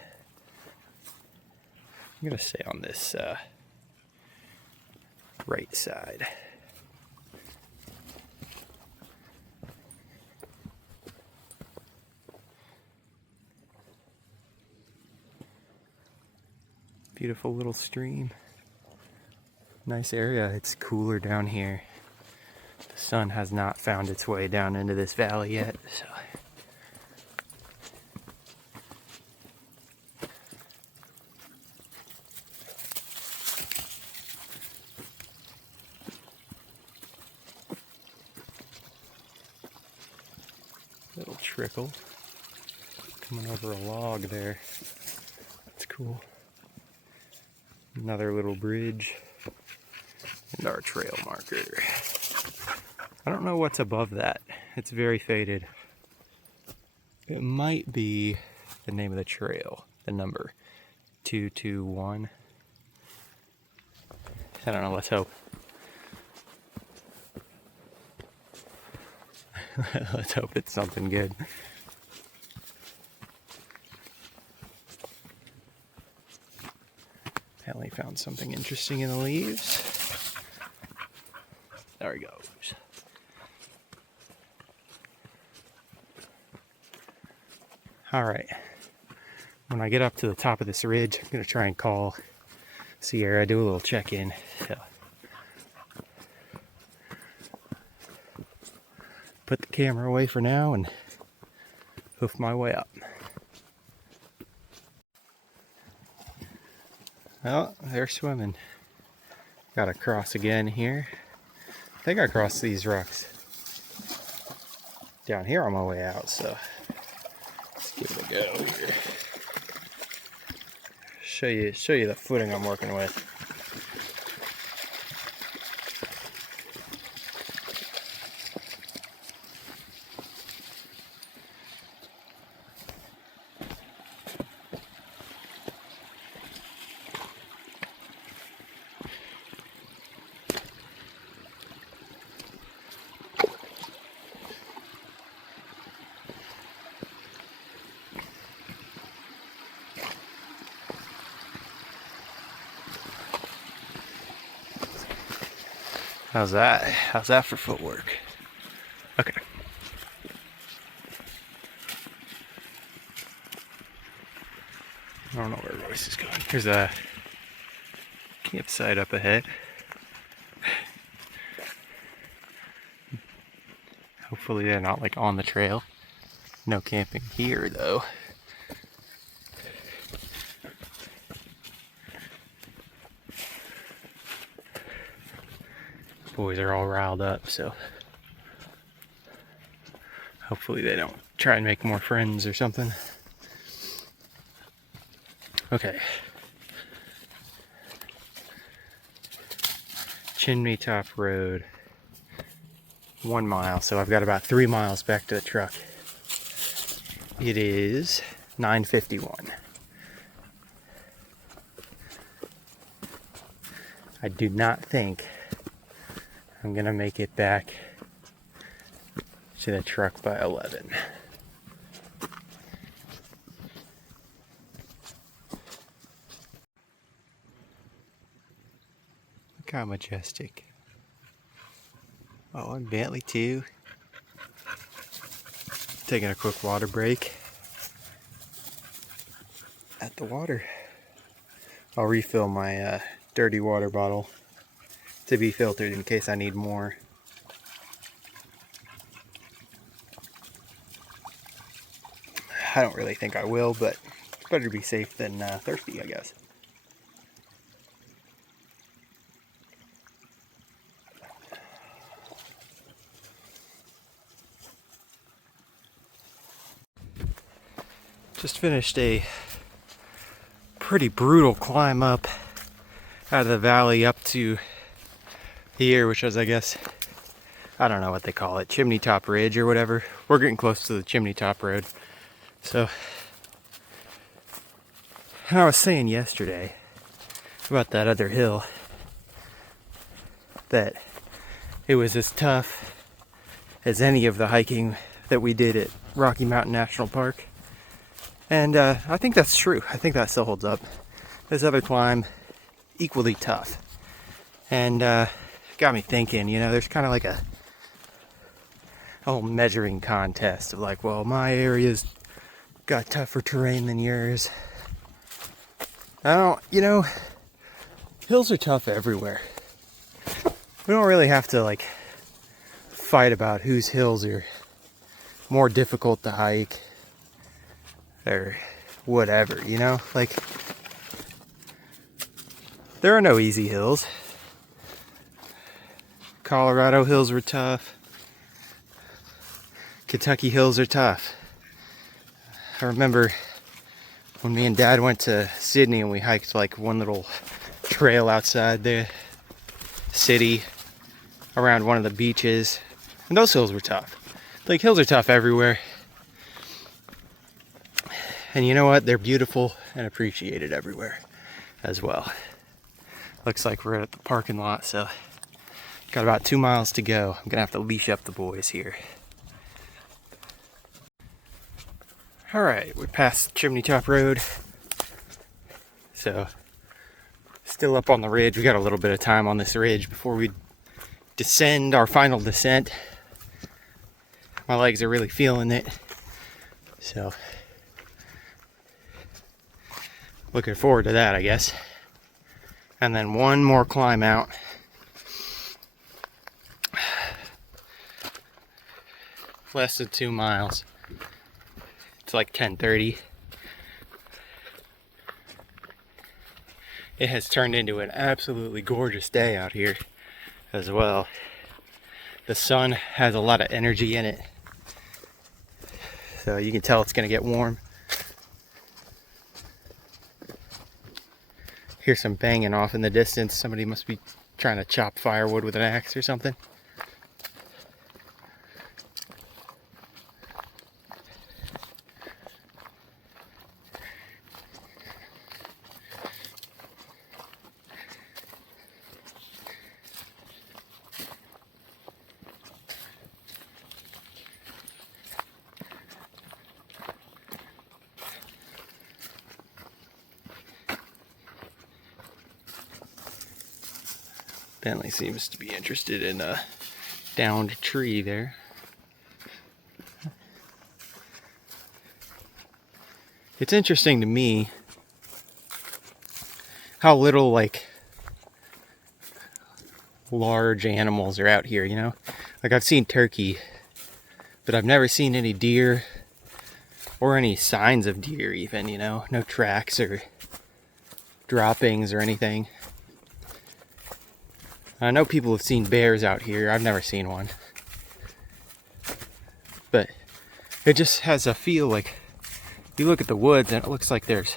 I'm gonna stay on this right side. Beautiful little stream. Nice area. It's cooler down here. The sun has not found its way down into this valley yet, so. Little trickle coming over a log there. That's cool. Another little bridge and our trail marker. I don't know what's above that. It's very faded. It might be the name of the trail, the number 221. I don't know, let's hope. Let's hope it's something good. Apparently found something interesting in the leaves. There he goes. All right. When I get up to the top of this ridge, I'm going to try and call Sierra, do a little check-in. So, put the camera away for now and hoof my way up. Oh, they're swimming. Gotta cross again here. I think I crossed these rocks down here on my way out, so let's give it a go here. Show you the footing I'm working with. How's that? How's that for footwork? Okay. I don't know where Royce is going. There's a campsite up ahead. Hopefully they're not like on the trail. No camping here though. Boys are all riled up, so hopefully they don't try and make more friends or something. Okay. Chimney Top Road. 1 mile, so I've got about 3 miles back to the truck. It is 9:51. I do not think I'm gonna make it back to the truck by 11. Look how majestic. Oh, and Bentley too. Taking a quick water break at the water. I'll refill my dirty water bottle to be filtered in case I need more. I don't really think I will, but it's better to be safe than thirsty, I guess. Just finished a pretty brutal climb up out of the valley up to here, which is, I guess, I don't know what they call it, Chimney Top Ridge or whatever. We're getting close to the Chimney Top Road. So, I was saying yesterday about that other hill that it was as tough as any of the hiking that we did at Rocky Mountain National Park. And I think that's true. I think that still holds up. This other climb, equally tough. And got me thinking, you know, there's kind of like a whole measuring contest of like, well, my area's got tougher terrain than yours. I don't, you know, hills are tough everywhere. We don't really have to like fight about whose hills are more difficult to hike or whatever, you know? Like, there are no easy hills. Colorado hills were tough. Kentucky hills are tough. I remember when me and Dad went to Sydney and we hiked like one little trail outside the city around one of the beaches, and those hills were tough. Like, hills are tough everywhere. And you know what? They're beautiful and appreciated everywhere as well. Looks like we're at the parking lot, so got about 2 miles to go. I'm gonna have to leash up the boys here. All right, we passed Chimney Top Road. So, still up on the ridge. We got a little bit of time on this ridge before we descend our final descent. My legs are really feeling it. So, looking forward to that, I guess. And then one more climb out. Less than 2 miles. It's like 10:30. It has turned into an absolutely gorgeous day out here as well. The sun has a lot of energy in it. So you can tell it's gonna get warm. Hear some banging off in the distance. Somebody must be trying to chop firewood with an axe or something. Bentley seems to be interested in a downed tree there. It's interesting to me how little like large animals are out here, you know? Like, I've seen turkey, but I've never seen any deer or any signs of deer even, you know? No tracks or droppings or anything. I know people have seen bears out here. I've never seen one. But it just has a feel like, you look at the woods and it looks like there's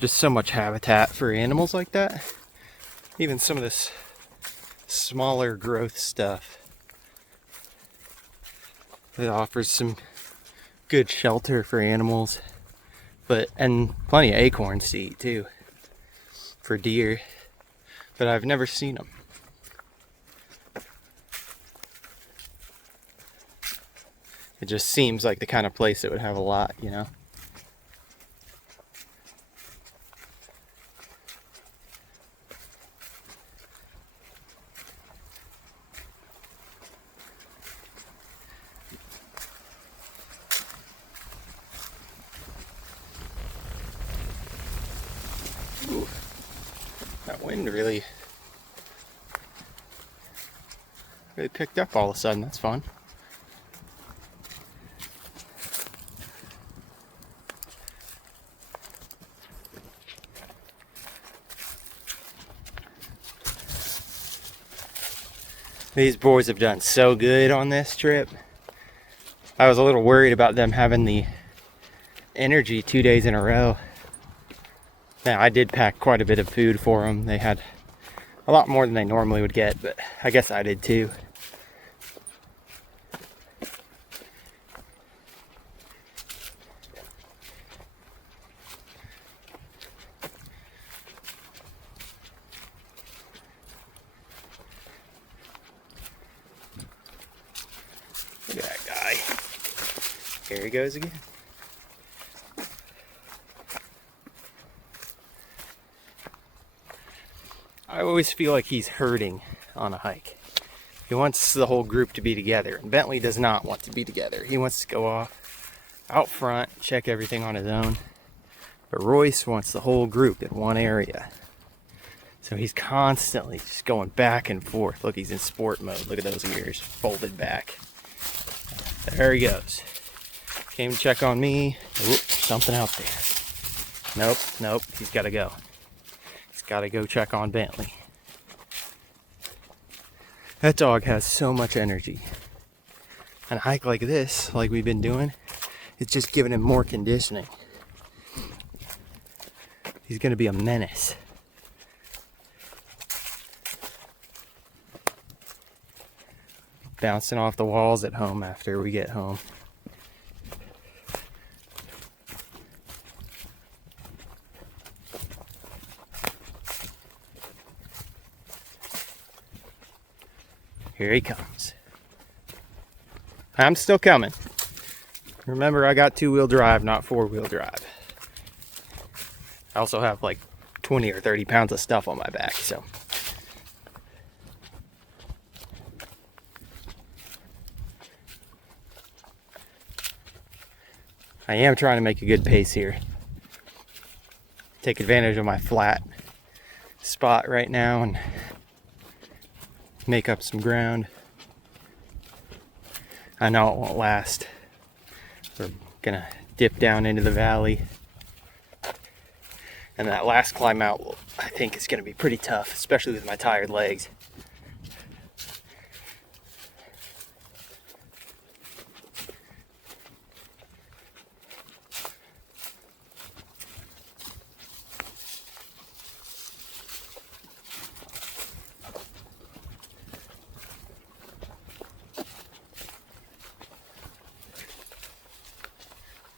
just so much habitat for animals like that. Even some of this smaller growth stuff. It offers some good shelter for animals. And plenty of acorns to eat too. For deer. But I've never seen them. It just seems like the kind of place that would have a lot, you know? Ooh, that wind really picked up all of a sudden. That's fun. These boys have done so good on this trip. I was a little worried about them having the energy 2 days in a row. Now, I did pack quite a bit of food for them. They had a lot more than they normally would get, but I guess I did too. Look at that guy. Here he goes again. I always feel like he's herding on a hike. He wants the whole group to be together, and Bentley does not want to be together. He wants to go off out front, check everything on his own. But Royce wants the whole group in one area. So he's constantly just going back and forth. Look, he's in sport mode. Look at those ears folded back. There he goes. Came to check on me. Oop, something out there. Nope, he's got to go. He's got to go check on Bentley. That dog has so much energy. And a hike like this, like we've been doing, it's just giving him more conditioning. He's going to be a menace. Bouncing off the walls at home after we get home. Here he comes. I'm still coming. Remember, I got 2-wheel drive, not 4-wheel drive. I also have like 20 or 30 pounds of stuff on my back, so. I am trying to make a good pace here. Take advantage of my flat spot right now and make up some ground. I know it won't last. We're gonna dip down into the valley. And that last climb out, I think, is gonna be pretty tough, especially with my tired legs.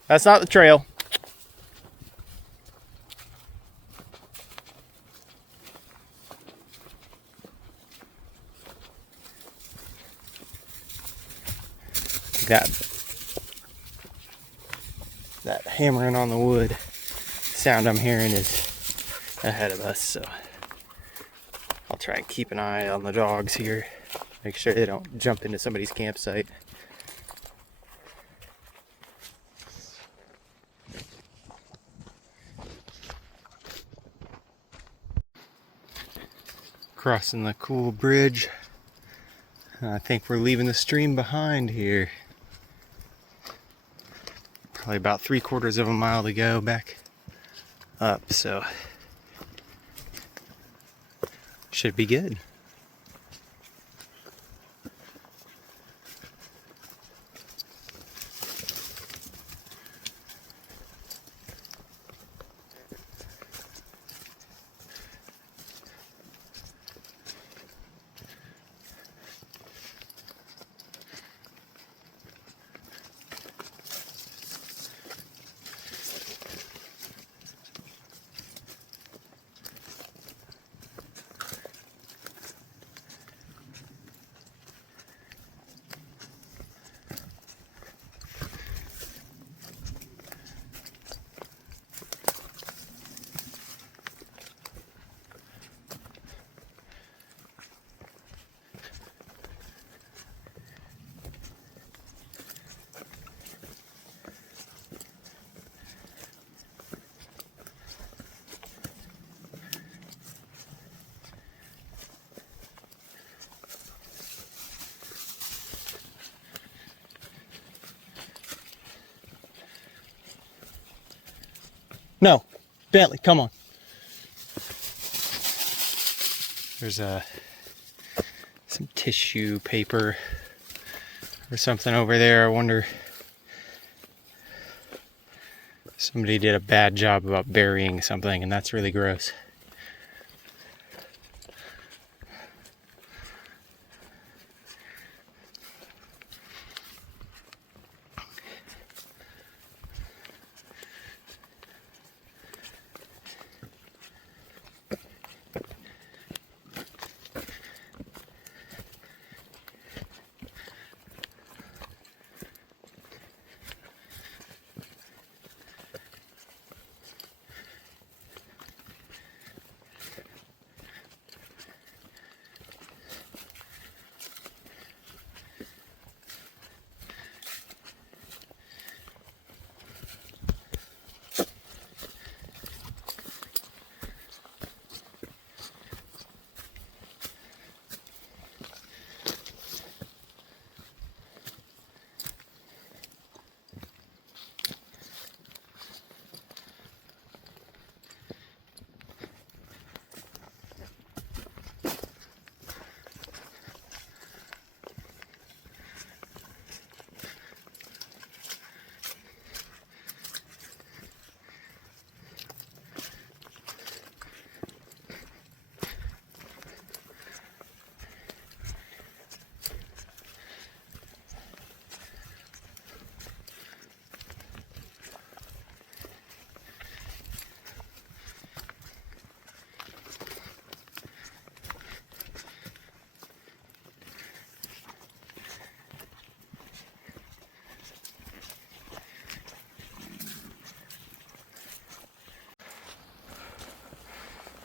That's not the trail. That hammering on the wood sound I'm hearing is ahead of us, so I'll try and keep an eye on the dogs here. Make sure they don't jump into somebody's campsite. Crossing the cool bridge. I think we're leaving the stream behind here. Probably about 3/4 of a mile to go back up, so should be good. No, Bentley, come on. There's some tissue paper or something over there. I wonder if somebody did a bad job about burying something, and that's really gross.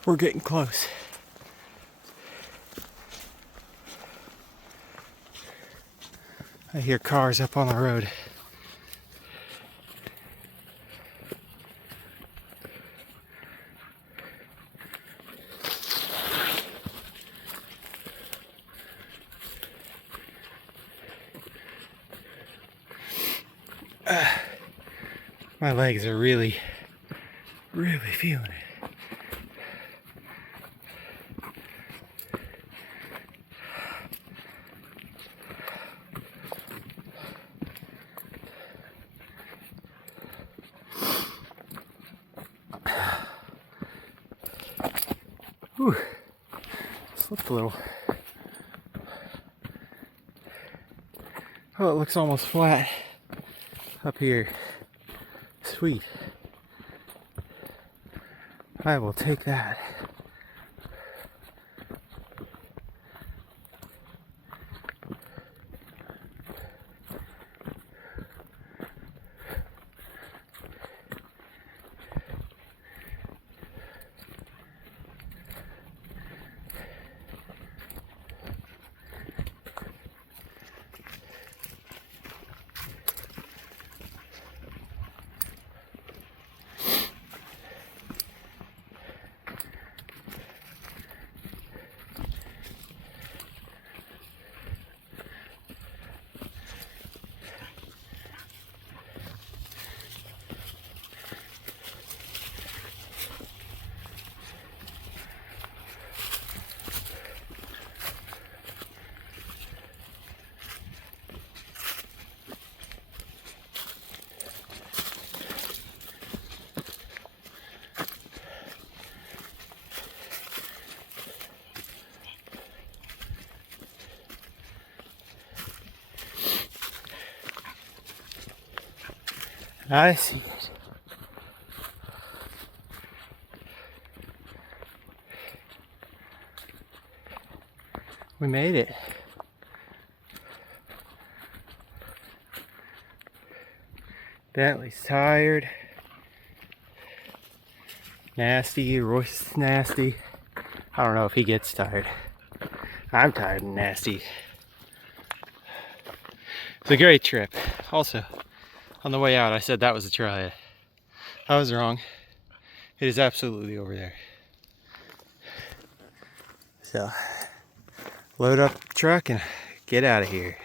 We're getting close. I hear cars up on the road. My legs are really feeling it. Whew. Slipped a little. Oh, it looks almost flat up here. Sweet. I will take that. I see it. We made it. Bentley's tired. Nasty, Royce is nasty. I don't know if he gets tired. I'm tired and nasty. It's a great trip. Also, on the way out, I said that was a trailhead. I was wrong. It is absolutely over there. So, load up the truck and get out of here.